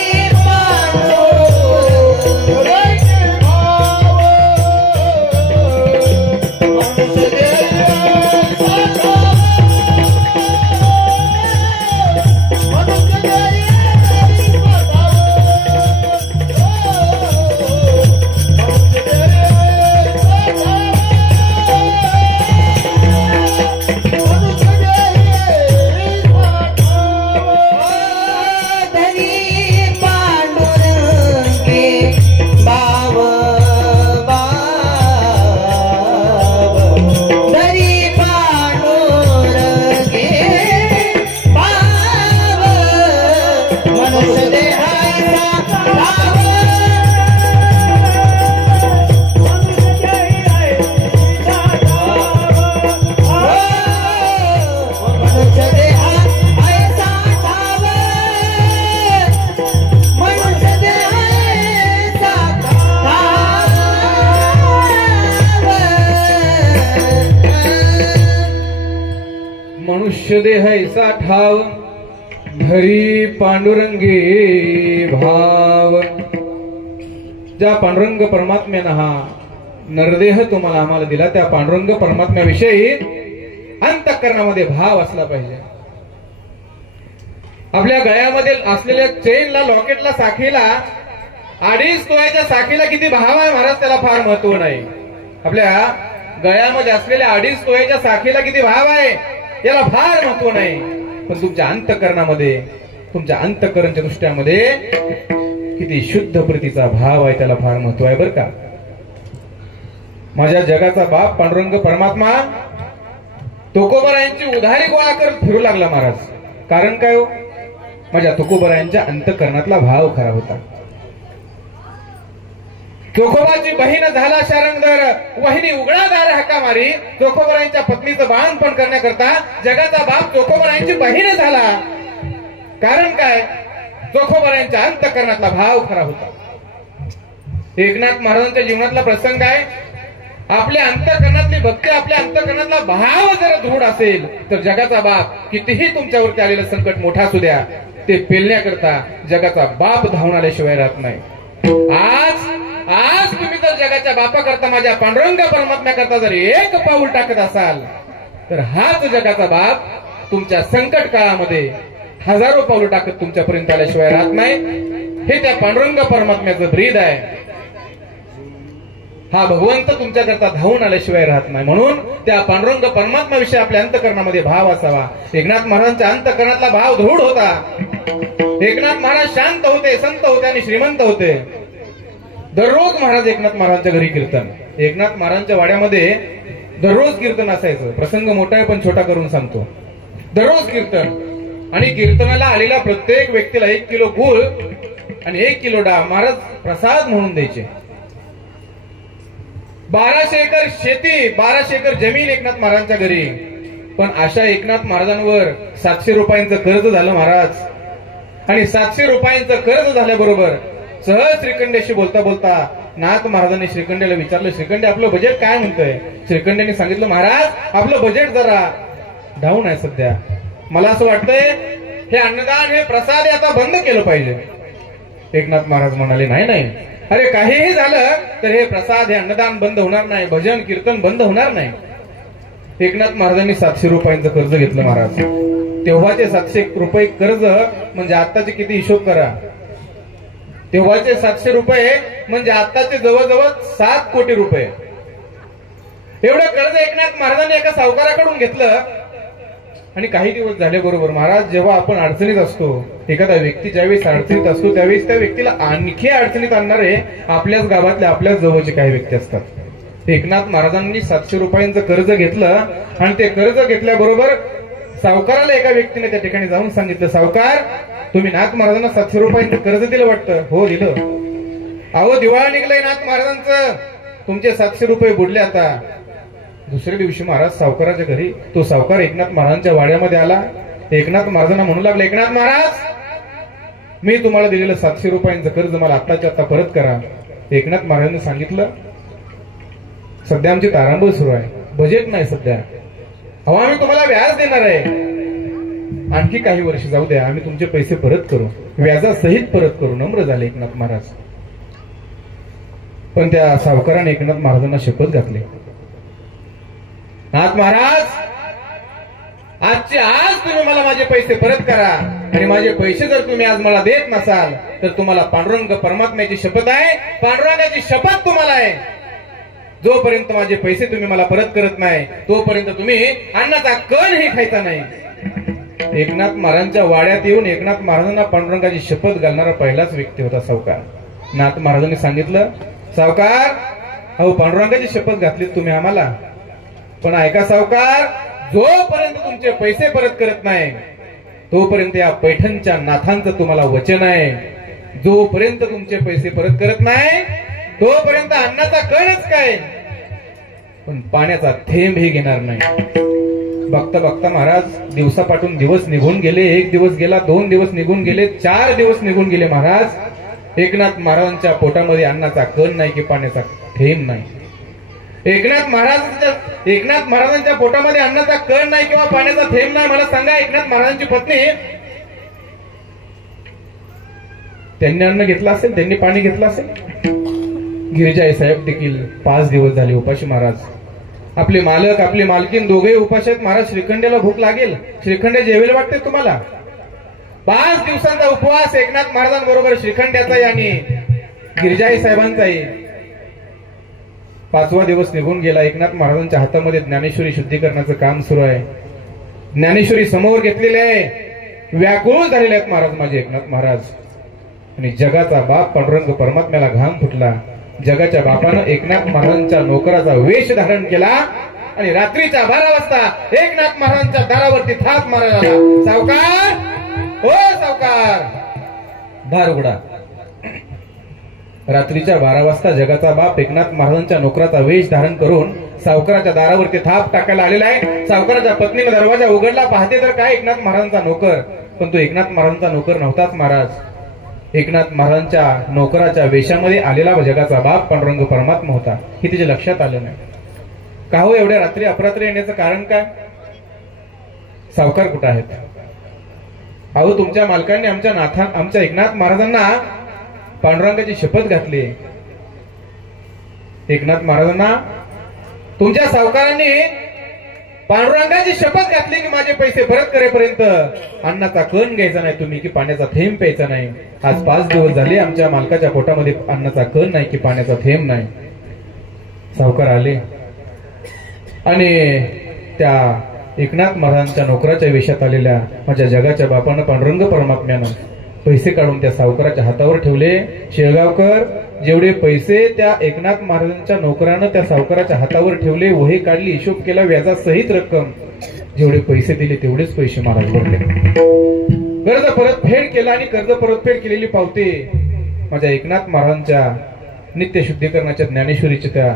मनुष्य देह ऐसा ठाव, धरी पांडुरंगे भाव. ज्या पांडुरंग परमात्म्यानं हा नरदेह तुम्हाला आम्हाला दिला, त्या पांडुरंग परमात्म्याविषयी अंतःकरणामध्ये भाव असला पाहिजे. आपल्या गळ्यामध्ये असलेल्या चेनला, लॉकेटला, साखीला, 2.5 तोळ्याच्या साखीला किती भाव आहे महाराज, त्याला फार महत्व नाही. आपल्या गळ्यामध्ये असलेल्या 2.5 तोळ्याच्या साखीला किती भाव आहे याला फार महत्व नाही. पण तुमच्या अंतःकरणामध्ये, तुमच्या अंतःकरणच्या दृष्ट्यामध्ये किती शुद्ध प्रतीचा भाव आहे त्याला फार महत्व आहे बरं का. माझ्या जगाचा बाप पांडुरंग परमात्मा तुकोबारायांची उधारी गोळा करत फिरू लागला महाराज. कारण काय हो? माझ्या तुकोबारायांच्या अंतःकरणातला भाव खरा होता. चोखोबाची बहीण झाला शारंगधर, वहिनी उघडादार हाका मारी. चोखोबारायांच्या पत्नीचं बाळंतपण करण्याकरता जगाचा बाप चोखोबारायांची बहीण झाला. कारण काय? चोखोबारायांच्या अंतःकरणातला भाव खरा होता. एकनाथ महाराजांच्या जीवनातला प्रसंग आहे. आपल्या अंतःकरणातली भक्ती, आपल्या अंतःकरणातला भाव जर दृढ असेल तर जगाचा बाप कितीही तुमच्यावरती आलेलं संकट मोठा असू द्या, ते पेलण्याकरता जगाचा बाप धावून आल्याशिवाय राहत नाही. आज तुम्ही जर जगाच्या बापाकरता, माझ्या पांडुरंग परमात्म्याकरता जर एक पाऊल टाकत असाल तर हाच जगाचा बाप तुमच्या संकट काळामध्ये हजारो पाऊल टाकत तुमच्यापर्यंत आल्याशिवाय राहत नाही. हे त्या पांडुरंग परमात्म्याचं ब्रीद आहे. हा भगवंत तुमच्याकरता धावून आल्याशिवाय राहत नाही. म्हणून त्या पांडुरंग परमात्म्याविषयी आपल्या अंतःकरणामध्ये भाव असावा. एकनाथ महाराजांच्या अंतःकरणातला भाव दृढ होता. एकनाथ महाराज शांत होते, संत होते आणि श्रीमंत होते. दररोज महाराज एकनाथ महाराजांच्या घरी कीर्तन. एकनाथ महाराजांच्या वाड्यामध्ये दररोज कीर्तन असायचं. प्रसंग मोठा आहे पण छोटा करून सांगतो. दररोज कीर्तन आणि कीर्तनाला आलेल्या प्रत्येक व्यक्तीला 1 किलो गूळ आणि 1 किलो डाळ महाराज प्रसाद म्हणून द्यायचे. 1200 एकर शेती, 1200 एकर जमीन एकनाथ महाराजांच्या घरी. पण अशा एकनाथ महाराजांवर 700 रुपयांचं कर्ज झालं महाराज. आणि 700 रुपयांचं कर्ज झाल्याबरोबर सहज श्रीखंडेशी बोलता बोलता नाथ महाराजांनी श्रीखंडेला विचारलं, श्रीखंडे आपलं बजेट काय म्हणतंय? श्रीखंडेने सांगितलं, महाराज आपलं बजेट जरा डाऊन आहे सध्या. मला असं वाटतंय हे अन्नदान, हे प्रसाद आता बंद केलं पाहिजे. एकनाथ महाराज म्हणाले, नाही, अरे काहीही झालं तर हे प्रसाद, हे अन्नदान बंद होणार नाही, भजन कीर्तन बंद होणार नाही. एकनाथ महाराजांनी 700 रुपयांचं कर्ज घेतलं महाराज. तेव्हाचे 700 रुपये कर्ज म्हणजे आत्ताचे किती हिशोब करा. तेव्हाचे 700 रुपये म्हणजे आत्ताचे जवळजवळ 7 कोटी रुपये. एवढं कर्ज एकनाथ महाराजांनी एका सावकाराकडून घेतलं. आणि काही दिवस झाले बरोबर महाराज, जेव्हा आपण अडचणीत असतो, एखादा व्यक्ती ज्यावेळेस अडचणीत असतो त्यावेळेस त्या व्यक्तीला आणखी अडचणीत आणणारे आपल्याच गावातले, आपल्याच जवळचे काही व्यक्ती असतात. एकनाथ महाराजांनी 700 रुपयांचं कर्ज घेतलं आणि ते कर्ज घेतल्याबरोबर सावकाराला एका व्यक्तीने त्या ठिकाणी जाऊन सांगितलं, सावकार तुम्ही नाथ महाराजांना 700 रुपयांचं कर्ज दिलं वाटतं? हो दिलं. अहो दिवाळा निघलंय नाथ महाराजांचं, तुमचे 700 रुपये बुडले आता. दुसऱ्या दिवशी महाराज सावकाराच्या घरी, तो सावकार एकनाथ महाराजांच्या वाड्यामध्ये आला. एकनाथ महाराजांना म्हणू लागला, एकनाथ महाराज मी तुम्हाला दिलेलं 700 रुपयांचं कर्ज मला आत्ताच्या आता परत करा. एकनाथ महाराजांनी सांगितलं, सध्या आमची तारांबळ सुरू आहे, बजेट नाही सध्या. अहो आम्ही तुम्हाला व्याज देणार आहे, आणखी काही वर्ष जाऊ द्या, आम्ही तुमचे पैसे परत करू, व्याजासहित परत करू. नम्र झाले एकनाथ महाराज. पण त्या सावकाराने एकनाथ महाराजांना शपथ घातली, नाथ महाराज आजचे आज तुम्ही मला माझे पैसे परत करा. आणि माझे पैसे जर तुम्ही आज मला देत नसाल तर तुम्हाला पांडुरंग परमात्म्याची शपथ आहे, पांडुरंगाची शपथ तुम्हाला आहे, जोपर्यंत माझे पैसे तुम्ही मला परत करत नाही तोपर्यंत तुम्ही अन्नाचा कणही खायचा नाही. एकनाथ महाराजांच्या वाड्यात येऊन एकनाथ महाराजांना पांडुरंगाची शपथ घालणारा पहिलाच व्यक्ती होता सावकार. नाथ महाराजांनी सांगितलं, सावकार अहो पांडुरंगाची शपथ घातली तुम्ही आम्हाला, पण ऐका सावकार, जोपर्यंत तुमचे पैसे परत करत नाही तोपर्यंत या पैठणच्या नाथांचं तुम्हाला वचन आहे, जोपर्यंत तुमचे पैसे परत करत नाही तोपर्यंत अन्नाचा कणच काय पण पाण्याचा थेंबही घेणार नाही. बघता बघता महाराज दिवसापासून दिवस निघून गेले. 1 दिवस गेला, 2 दिवस निघून गेले, 4 दिवस निघून गेले महाराज. एकनाथ महाराजांच्या पोटामध्ये अन्नाचा कण नाही की पाण्याचा थेंब नाही. एकनाथ महाराजांच्या पोटामध्ये अन्नाचा कण नाही किंवा पाण्याचा थेंब नाही. मला सांगा, एकनाथ महाराजांची पत्नी त्यांनी अन्न घेतलं असेल, त्यांनी पाणी घेतलं असेल. गिरिजाई साहेब देखील 5 दिवस झाले उपाशी महाराज. आपले मालक आपली मालकीन दोघेही उपाशी आहेत महाराज. श्रीखंडेला भूक लागेल, श्रीखंडे जेवेल वाटते तुम्हाला. 5 दिवसांचा उपवास एकनाथ महाराजांबरोबर श्रीखंड्याचाही आणि गिरिजाई साहेबांचाही. 5वा दिवस निघून गेला. एकनाथ महाराजांच्या हातामध्ये ज्ञानेश्वरी शुद्धीकरणाचं काम सुरू आहे. ज्ञानेश्वरी समोर घेतलेले आहे, व्याकुळ झालेले आहेत महाराज माझे एकनाथ महाराज. आणि जगाचा बाप पांडुरंग परमात्म्याला घाम फुटला. जगाच्या बापानं एकनाथ महाराजांच्या नोकराचा वेश धारण केला आणि रात्रीच्या 12 वाजता एकनाथ महाराजांच्या दारावरती थाप मारायला. सावकार हो सावकार, दार उघडा. रात्रीच्या 12 वाजता जगाचा बाप एकनाथ महाराजांच्या नोकराचा वेश धारण करून सावकाराच्या दारावरती थाप टाकायला आलेला आहे. सावकाराच्या पत्नीने दरवाजा उघडला, पाहते तर काय एकनाथ महाराजांचा नोकर. पण तो एकनाथ महाराजांचा नोकर नव्हताच महाराज. एकनाथ महाराजांच्या नोकराच्या वेशामध्ये आलेला जगाचा बाप पांडुरंग परमात्मा होता. हे तिच्या लक्षात आलं नाही. का हो एवढ्या रात्री अपरात्री येण्याचं कारण काय? सावकार कुठं आहेत? अहो तुमच्या मालकांनी आमच्या एकनाथ महाराजांना पांडुरंगाची शपथ घातली. एकनाथ महाराजांना तुमच्या सावकारांनी पांडुरंगाची शपथ घातली की माझे पैसे परत करेपर्यंत अन्नाचा कण घ्यायचा नाही तुम्ही, की पाण्याचा थेंब प्यायचा नाही. आज 5 दिवस झाले आमच्या मालकाच्या पोटामध्ये अन्नाचा कण नाही की पाण्याचा थेंब नाही. सावकार आले आणि त्या एकनाथ महाराजांच्या नोकराच्या वेशात आलेल्या माझ्या जगाच्या बापानं पांडुरंग परमात्म्यानं पैसे काढून त्या सावकाराच्या हातावर ठेवले. शेळगावकर, जेवढे पैसे त्या एकनाथ महाराजांच्या नोकरानं त्या सावकाराच्या हातावर ठेवले, वही काढली, हिशोब केला, व्याजासहित रक्कम, जेवढे पैसे दिले तेवढेच पैसे महाराज भरले. कर्ज परतफेड केला आणि कर्ज परतफेड केलेली पावते माझ्या एकनाथ महाराजांच्या नित्य शुद्धीकरणाच्या ज्ञानेश्वरीच्या त्या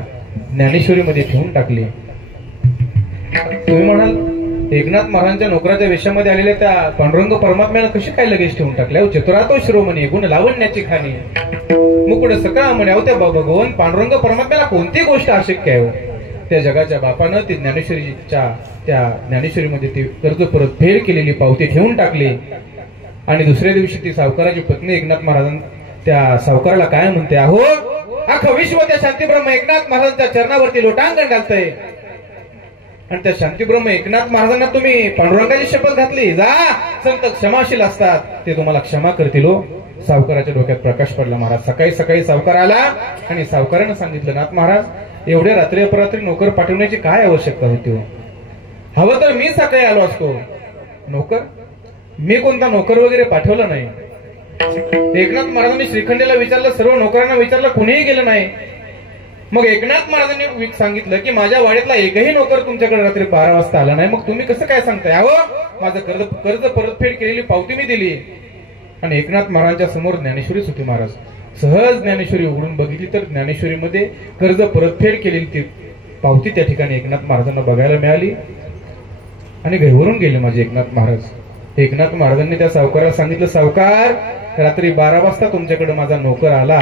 ज्ञानेश्वरीमध्ये ठेवून टाकली. तुम्ही म्हणाल एकनाथ महाराजांच्या नोकराच्या वेशामध्ये आलेल्या त्या पांडुरंग परमात्म्यानं कशी काय लगेच ठेवून टाकल्या? चतुरातो शिरोमणी गुण लावण्याची खाणी मुकुड सकाळ म्हणे. त्या भगवान पांडुरंग परमात्म्याला कोणती गोष्ट अशक्य आहे? त्या जगाच्या बापानं ती ज्ञानेश्वरीच्या त्या ज्ञानेश्वरीमध्ये ती कर्ज परतफेड केलेली पावती ठेवून टाकली. आणि दुसऱ्या दिवशी ती सावकाराची पत्नी एकनाथ महाराजां त्या सावकाराला काय म्हणते, अहो अख्खं विश्व त्या शांतीब्रह्म एकनाथ महाराजांच्या चरणावरती लोटांगण घालतंय आणि त्या शांतीब्रह्म एकनाथ महाराजांना तुम्ही पांडुरंगाची शपथ घातली. जा, संत क्षमाशील असतात, ते तुम्हाला क्षमा करतील. सावकाराच्या डोक्यात प्रकाश पडला. महाराज सकाळी सावकार आला आणि सावकारानं सांगितलं, नाथ महाराज एवढ्या रात्री अपरात्री नोकर पाठवण्याची काय आवश्यकता होती? हवं तर मी सकाळी आलो असतो. नोकर? मी कोणता नोकर वगैरे पाठवलं नाही. एकनाथ महाराजांनी श्रीखंडेला विचारलं, सर्व नोकरांना विचारलं, कुणीही गेलं नाही. मग एकनाथ महाराजांनी सांगितलं की माझ्या वाड्यातला एकही नोकर तुमच्याकडे रात्री 12 वाजता आला नाही. मग तुम्ही कसं काय सांगताय? अहो माझं कर्ज परतफेड केलेली पावती मी दिली. आणि एकनाथ महाराजांच्या समोर ज्ञानेश्वरीच होती. महाराज सहज ज्ञानेश्वरी उघडून बघितली तर ज्ञानेश्वरीमध्ये कर्ज परतफेड केलेली ती पावती त्या ठिकाणी एकनाथ महाराजांना बघायला मिळाली. आणि घरवरून गेले माझे एकनाथ महाराज. एकनाथ महाराजांनी त्या सावकाराला सांगितलं, सावकार रात्री 12 वाजता तुमच्याकडे माझा नोकर आला.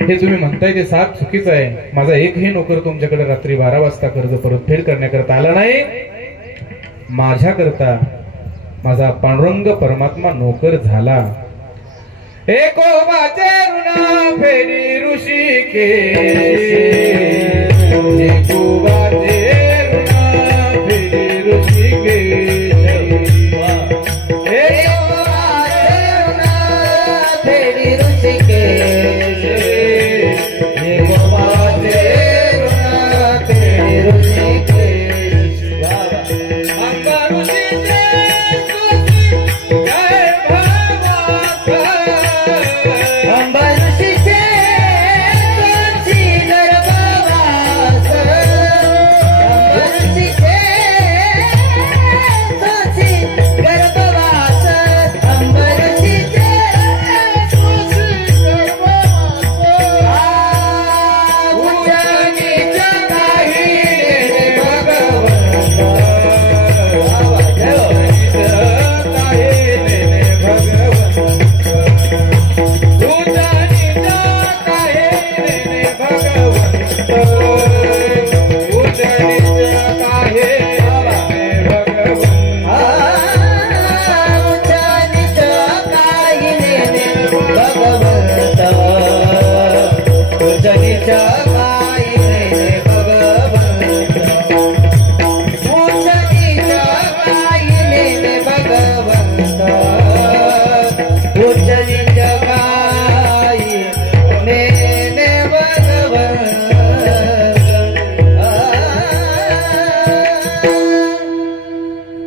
हे तुम्ही म्हणताय ते साफ चुकीचं आहे. माझा एकही नोकर तुमच्याकडे रात्री 12 वाजता कर्ज परतफेड करण्याकरता आला नाही. माझ्याकरता माझा पांडुरंग परमात्मा नोकर झाला. एकोबाचे ऋण फेडी ऋषिकेश, एकोबाचे ऋण फेडी ऋषिकेश,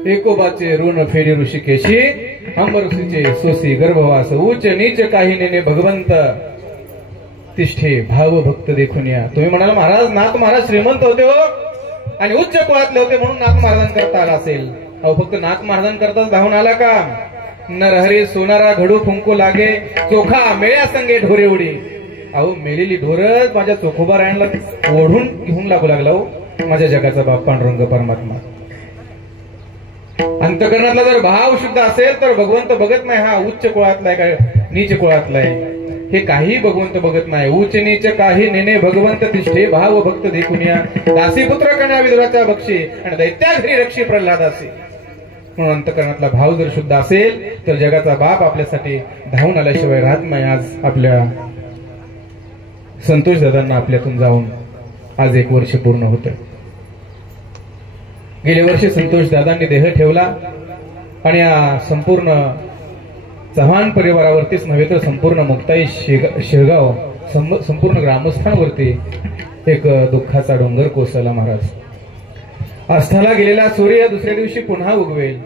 एकोबाचे ऋण फेडी ऋषिकेशी, अंबरसीचे सोसी गर्भवास, उच्च नीच काही नेने भगवंत तिष्ठे भाव भक्त देखून या. तुम्ही म्हणाला महाराज नाथ महाराज श्रीमंत होते हो आणि उच्च कुळातले होते म्हणून नाथ महाराजांकरता आला असेल. अहो फक्त नाथ महाराजांकरताच धावून आला का? नरहरी सोनारा घडू फुंकू लागे, चोखा मेळ्या संगे ढोरे उडी. अहो मेलेली ढोरच माझ्या चोखोबा रायणला ओढून घेऊन लागू लागला. हो माझ्या जगाचा बाप पांडुरंग परमात्मा. अंतकरणातला जर भाव शुद्ध असेल तर भगवंत बघत नाही हा उच्च कुळातला आहे काय नीच कुळातला आहे. हे काही भगवंत बघत नाही. उच नीच काही नेने भगवंत तिष्ठे भाव भक्त देखुनिया. दासी पुत्र कन्या विदुराच्या बक्षी आणि दैत्या घरी रक्षी प्रल्हादासी. म्हणून अंतकरणातला भाव जर शुद्ध असेल तर जगाचा बाप आपल्यासाठी धावून आल्याशिवाय राहत नाही. आज आपल्या संतोष दादांना आपल्यातून जाऊन आज 1 वर्ष पूर्ण होतं. गेल्या वर्षी संतोष दादांनी देह ठेवला आणि या संपूर्ण चव्हाण परिवारावरतीच नव्हे तर संपूर्ण मुक्ताई शेगाव संपूर्ण ग्रामस्थांवरती एक दुःखाचा डोंगर कोसळला महाराज. अस्थाला गेलेला सूर्य दुसऱ्या दिवशी पुन्हा उगवेल.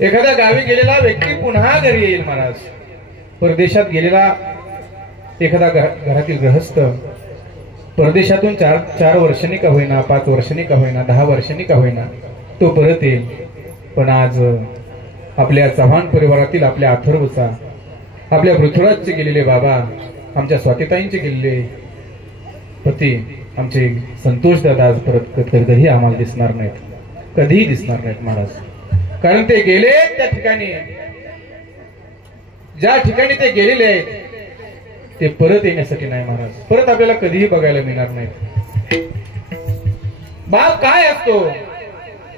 एखाद्या गावी गेलेला व्यक्ती पुन्हा घरी येईल महाराज. परदेशात गेलेला एखादा घरातील गृहस्थ परदेशातून 4 वर्षांनी का होईना, 5 वर्षांनी का होईना, 10 वर्षांनी का होईना तो परत येईल. पण आज आपल्या चव्हाण परिवारातील आपल्या अथर्वचा, आपल्या पृथ्वीराजचे गेलेले बाबा, आमच्या स्वातीताईंचे गेलेले पती आमचे संतोष दादा आज परत कधीही आम्हाला दिसणार नाहीत, कधीही दिसणार नाहीत महाराज. कारण ते गेले त्या ठिकाणी, ज्या ठिकाणी ते गेलेले आहेत ते परत येण्यासाठी नाही महाराज. परत आपल्याला कधीही बघायला मिळणार नाही. बाप काय असतो,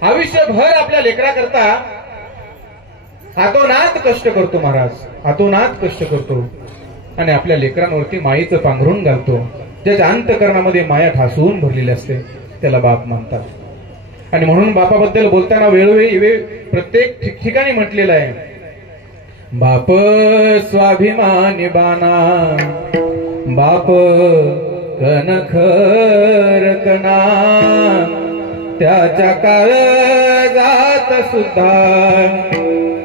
आयुष्यभर आपल्या लेकराकरता हातोनात कष्ट करतो महाराज, हातोनात कष्ट करतो आणि आपल्या लेकरांवरती मायेचं पांघरून घालतो. ज्याच्या अंतकरणामध्ये माया ठासून भरलेली असते त्याला बाप मानतात. आणि म्हणून बापाबद्दल बोलताना वेळोवेळी प्रत्येक ठिकठिकाणी म्हटलेलं आहे, बाप स्वाभिमानी बाना, बाप कणखर कणा, त्याच्या काळजात सुद्धा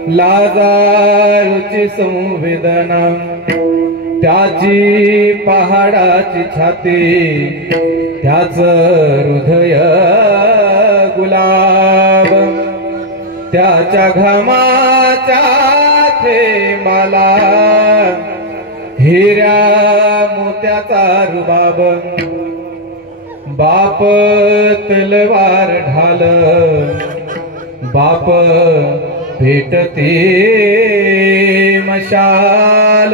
लाजाळूची संवेदना, त्याची पहाडाची छाती, त्याच हृदय गुलाब, त्याच्या घामाच्या थेंबाला हिऱ्या मोत्याचा रुबाब, बाप तलवार ढाल, बाप भेटते मशाल,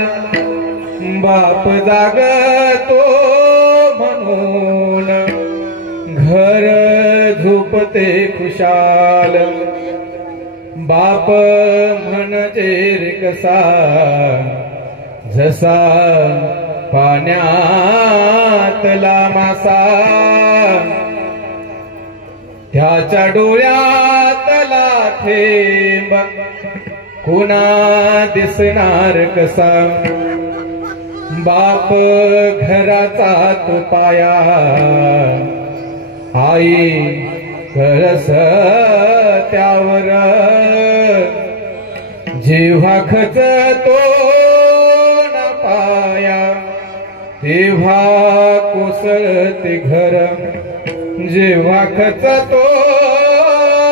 बाप जागतो म्हणून घर झोपते खुशाल, बाप म्हणजे रे कसा जसा पाण्यातला मासा, त्याच्या डोळ्यातला थेंब कुणा दिसणार कसा, बाप घराचा तो पाया, आई कळस त्यावर, जेव्हा खचतो न पाया तेव्हा कोसळते घर, जेव्हा खचतो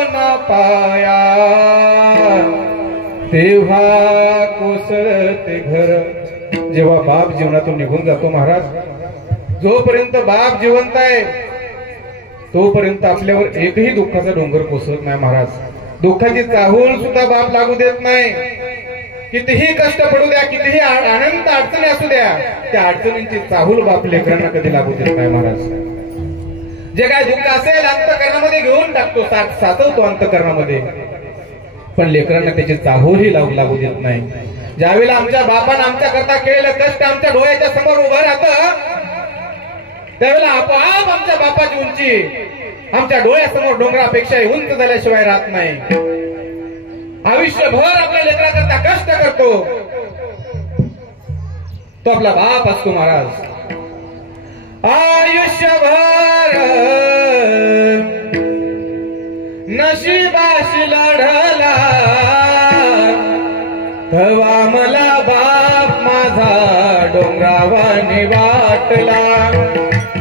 न पाया तेव्हा कोसळते घर. जेव्हा बाप जीवनातून निघून जातो महाराज, जोपर्यंत बाप जिवंत आहे तोपर्यंत आपल्यावर एकही दुःखाचा डोंगर कोसळत नाही महाराज. दुःखाची चाहूल सुद्धा बाप लागू देत नाही. कितीही कष्ट पडू द्या, कितीही अनंत अडचणी असू द्या, त्या अडचणींची चाहूल बाप लेकरांना कधी लागू देत नाही महाराज. जे काय दुःख असेल अंतकरणामध्ये घेऊन टाकतो, साचवतो अंतकरणामध्ये, पण लेकरांना त्याची चाहूलही लागू देत नाही. ज्यावेळेला आमच्या बापानं आमच्या करता केलेलं कष्ट आमच्या डोळ्याच्या समोर उभं राहतं त्यावेळेला आपोआप आमच्या बापाची उंची आमच्या डोळ्यासमोर डोंगरापेक्षा उंच झाल्याशिवाय राहत नाही. आयुष्यभर आपल्या लेकराकरता कष्ट करतो तो आपला बाप असतो महाराज. आयुष्यभर नशिबाशी लढला तेव्हा मला बाप माझा डोंगरावानी वाटला,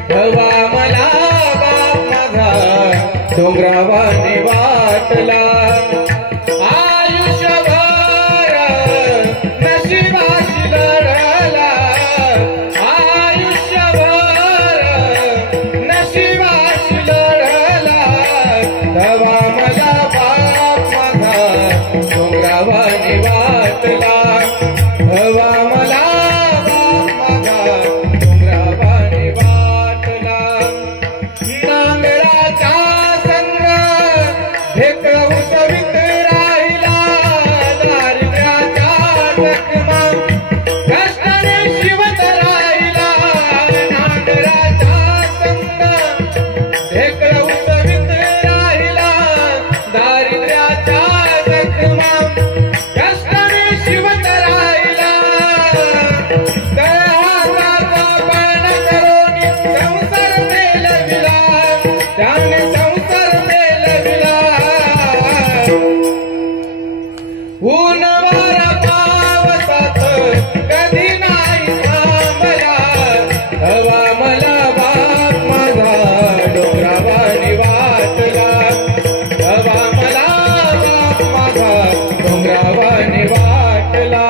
तेव्हा मला बाप माझा डोंगरावानी वाटला. आयुष्यभर नशिबाशी लढला, आयुष्यभर नशिबाशी लढला, तेव्हा मला बाप माझा डोंगरावानी वाटला, तेव्हा मला जखमा कष्टाने शिवत राहिला नांगराचा संग ढेकळ उसवीत राहिला दारिद्र्याच्या जखमा कष्टाने शिवत राहिला तळहाताचा पण करून संसार मेलविला त्याने संसार मेलविला ऊन वारा पावसात कधी नाही थांबला हवा मला बाप माझा डोंगरावानी वाटला हवा मला बाप माझा डोंगरावानी वाटला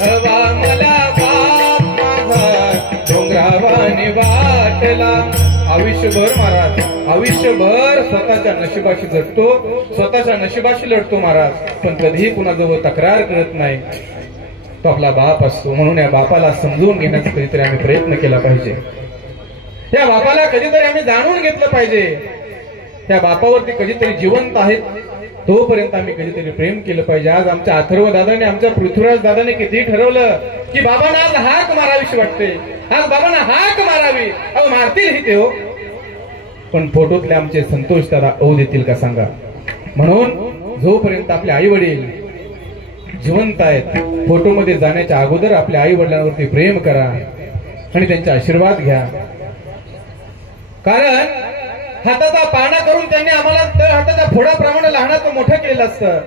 हवा मला बाप माझा डोंगरावानी वाटला आयुष्यभर महाराज आयुष्यभर स्वतःच्या नशिबाशी जगतो स्वतःच्या नशिबाशी लढतो महाराज पण कधीही कुणाजवळ तक्रार करत नाही तो आपला बाप असतो म्हणून या बापाला समजून घेण्याचा कधीतरी आम्ही प्रयत्न केला पाहिजे या बापाला कधीतरी आम्ही जाणून घेतलं पाहिजे त्या बापावरती कधीतरी जिवंत आहेत तोपर्यंत आम्ही कधीतरी प्रेम केलं पाहिजे आज आमच्या अथर्व दादाने आमच्या पृथ्वीराज दादाने किती ठरवलं की बाबांना आज हाक मारावीशी वाटते आज बाबांना हाक मारावी अहो मारतील ही ते हो पण फोटोतले आमचे संतोष दादा औ देतील का सांगा म्हणून जोपर्यंत आपले आई वडील जिवंत आहेत फोटोमध्ये जाण्याच्या अगोदर आपल्या आई वडिलांवरती प्रेम करा आणि त्यांचा आशीर्वाद घ्या कारण हाताचा पाना करून त्यांनी आम्हाला तर हाताच्या फोडाप्रमाणे लहानाचं मोठं केलेलं असतं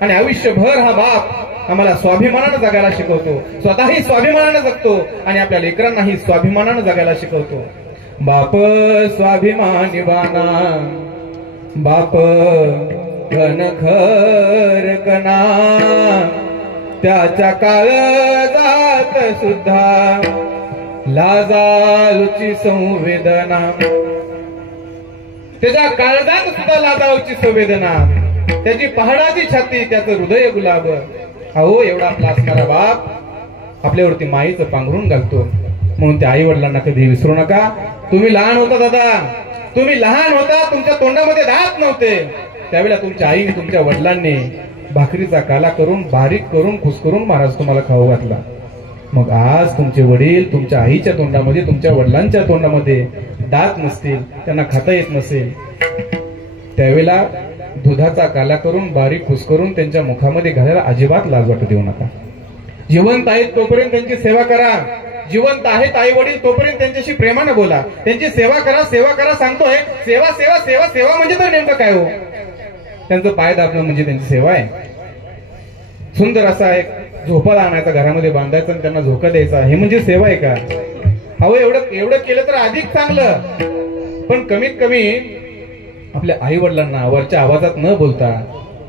आणि आयुष्यभर हा बाप आम्हाला स्वाभिमानानं जगायला शिकवतो स्वतःही स्वाभिमानानं जगतो आणि आपल्या लेकरांनाही स्वाभिमानानं जगायला शिकवतो बाप स्वाभिमानी बाना बाप घनखर कणा त्याच्या काळजात सुद्धा लाजाळूची संवेदना त्याच्या काळजात सुद्धा लाजाळूची संवेदना त्याची पहाडाची छाती त्याचं हृदय गुलाब अहो एवढा आपला असणारा बाप आपल्यावरती माईचं पांघरून घालतो म्हणून त्या आई वडिलांना कधी विसरू नका तुम्ही लहान होता दादा तुम्ही लहान होता तुमच्या तोंडामध्ये दात नव्हते त्यावेळेला तुमच्या आईने तुमच्या वडिलांनी भाकरीचा काला करून बारीक करून खुसकरून महाराज तुम्हाला खाऊ घातला मग आज तुमचे वडील तुमच्या आईच्या तोंडामध्ये तुमच्या वडिलांच्या तोंडामध्ये दात नसतील त्यांना खाता येत नसेल त्यावेळेला दुधाचा काला करून बारीक खुसकरून त्यांच्या मुखामध्ये घालायला अजिबात लाज वाटू देऊ नका जिवंत आहेत तोपर्यंत त्यांची सेवा करा जिवंत आहेत आई वडील तोपर्यंत त्यांच्याशी प्रेमाने बोला त्यांची सेवा करा सांगतोय सेवा सेवा सेवा सेवा म्हणजे तर नेमकं काय हो त्यांचं पाय दाबणं म्हणजे त्यांची सेवा आहे सुंदर असा एक झोपाळा आणायचा घरामध्ये बांधायचा आणि त्यांना झोका द्यायचा हे म्हणजे सेवा आहे का अहो एवढं केलं तर अधिक चांगलं पण कमीत कमी आपल्या आई वडिलांना वरच्या आवाजात न बोलता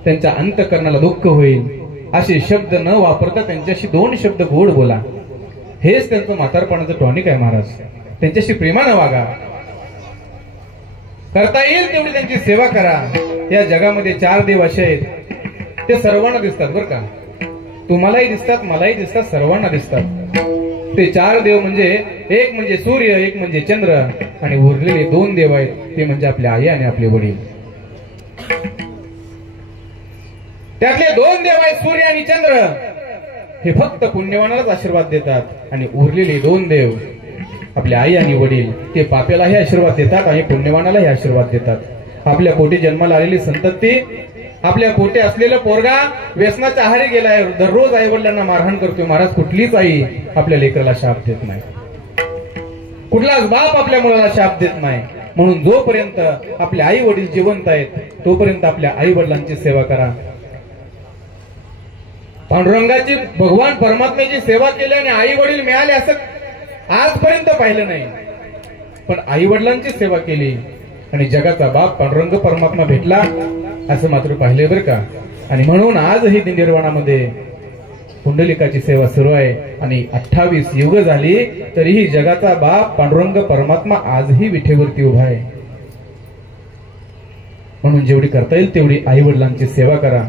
त्यांच्या अंतःकरणाला दुःख होईल असे शब्द न वापरता त्यांच्याशी 2 शब्द गोड बोला हेच त्यांचं म्हातारपणाचं टॉनिक आहे महाराज त्यांच्याशी प्रेमानं वागा करता येईल तेवढी त्यांची सेवा करा या जगामध्ये 4 देव असे आहेत ते सर्वांना दिसतात बरं का तुम्हालाही दिसतात मलाही दिसतात सर्वांना दिसतात ते 4 देव म्हणजे एक म्हणजे सूर्य एक म्हणजे चंद्र आणि उरलेले 2 देव आहेत ते म्हणजे आपली आई आणि आपले वडील त्यातले 2 देव आहेत सूर्य आणि चंद्र हे फक्त पुण्यवानालाच आशीर्वाद देतात आणि उरलेले 2 देव आपल्या आई आणि वडील ते पाप्यालाही आशीर्वाद देतात आणि पुण्यवानालाही आशीर्वाद देतात आपल्या पोटी जन्माला आलेली संतती आपल्या पोटी असलेला पोरगा व्यसनाच्या आहारी गेलाय दररोज आई वडिलांना मारहाण करतोय महाराज कुठलीच आई आपल्या लेकराला शाप देत नाही कुठलाच बाप आपल्या मुलाला शाप देत नाही म्हणून जोपर्यंत आपले आई वडील जिवंत आहेत तोपर्यंत आपल्या आई वडिलांची सेवा करा पांडुरंगाची भगवान परमात्म्याची सेवा केल्याने आई वडील मिळाले असं आजपर्यंत पाहिलं नाही पण आई वडिलांची सेवा केली आणि जगाचा बाप पांडुरंग परमात्मा भेटला असं मात्र पाहिले बरं का आणि म्हणून आजही दिंडीरवाणामध्ये पुंडलिकाची सेवा सुरू आहे आणि 28 युग झाली तरीही जगाचा बाप पांडुरंग परमात्मा आजही विठेवरती उभा आहे म्हणून जेवढी करता येईल तेवढी आई वडिलांची सेवा करा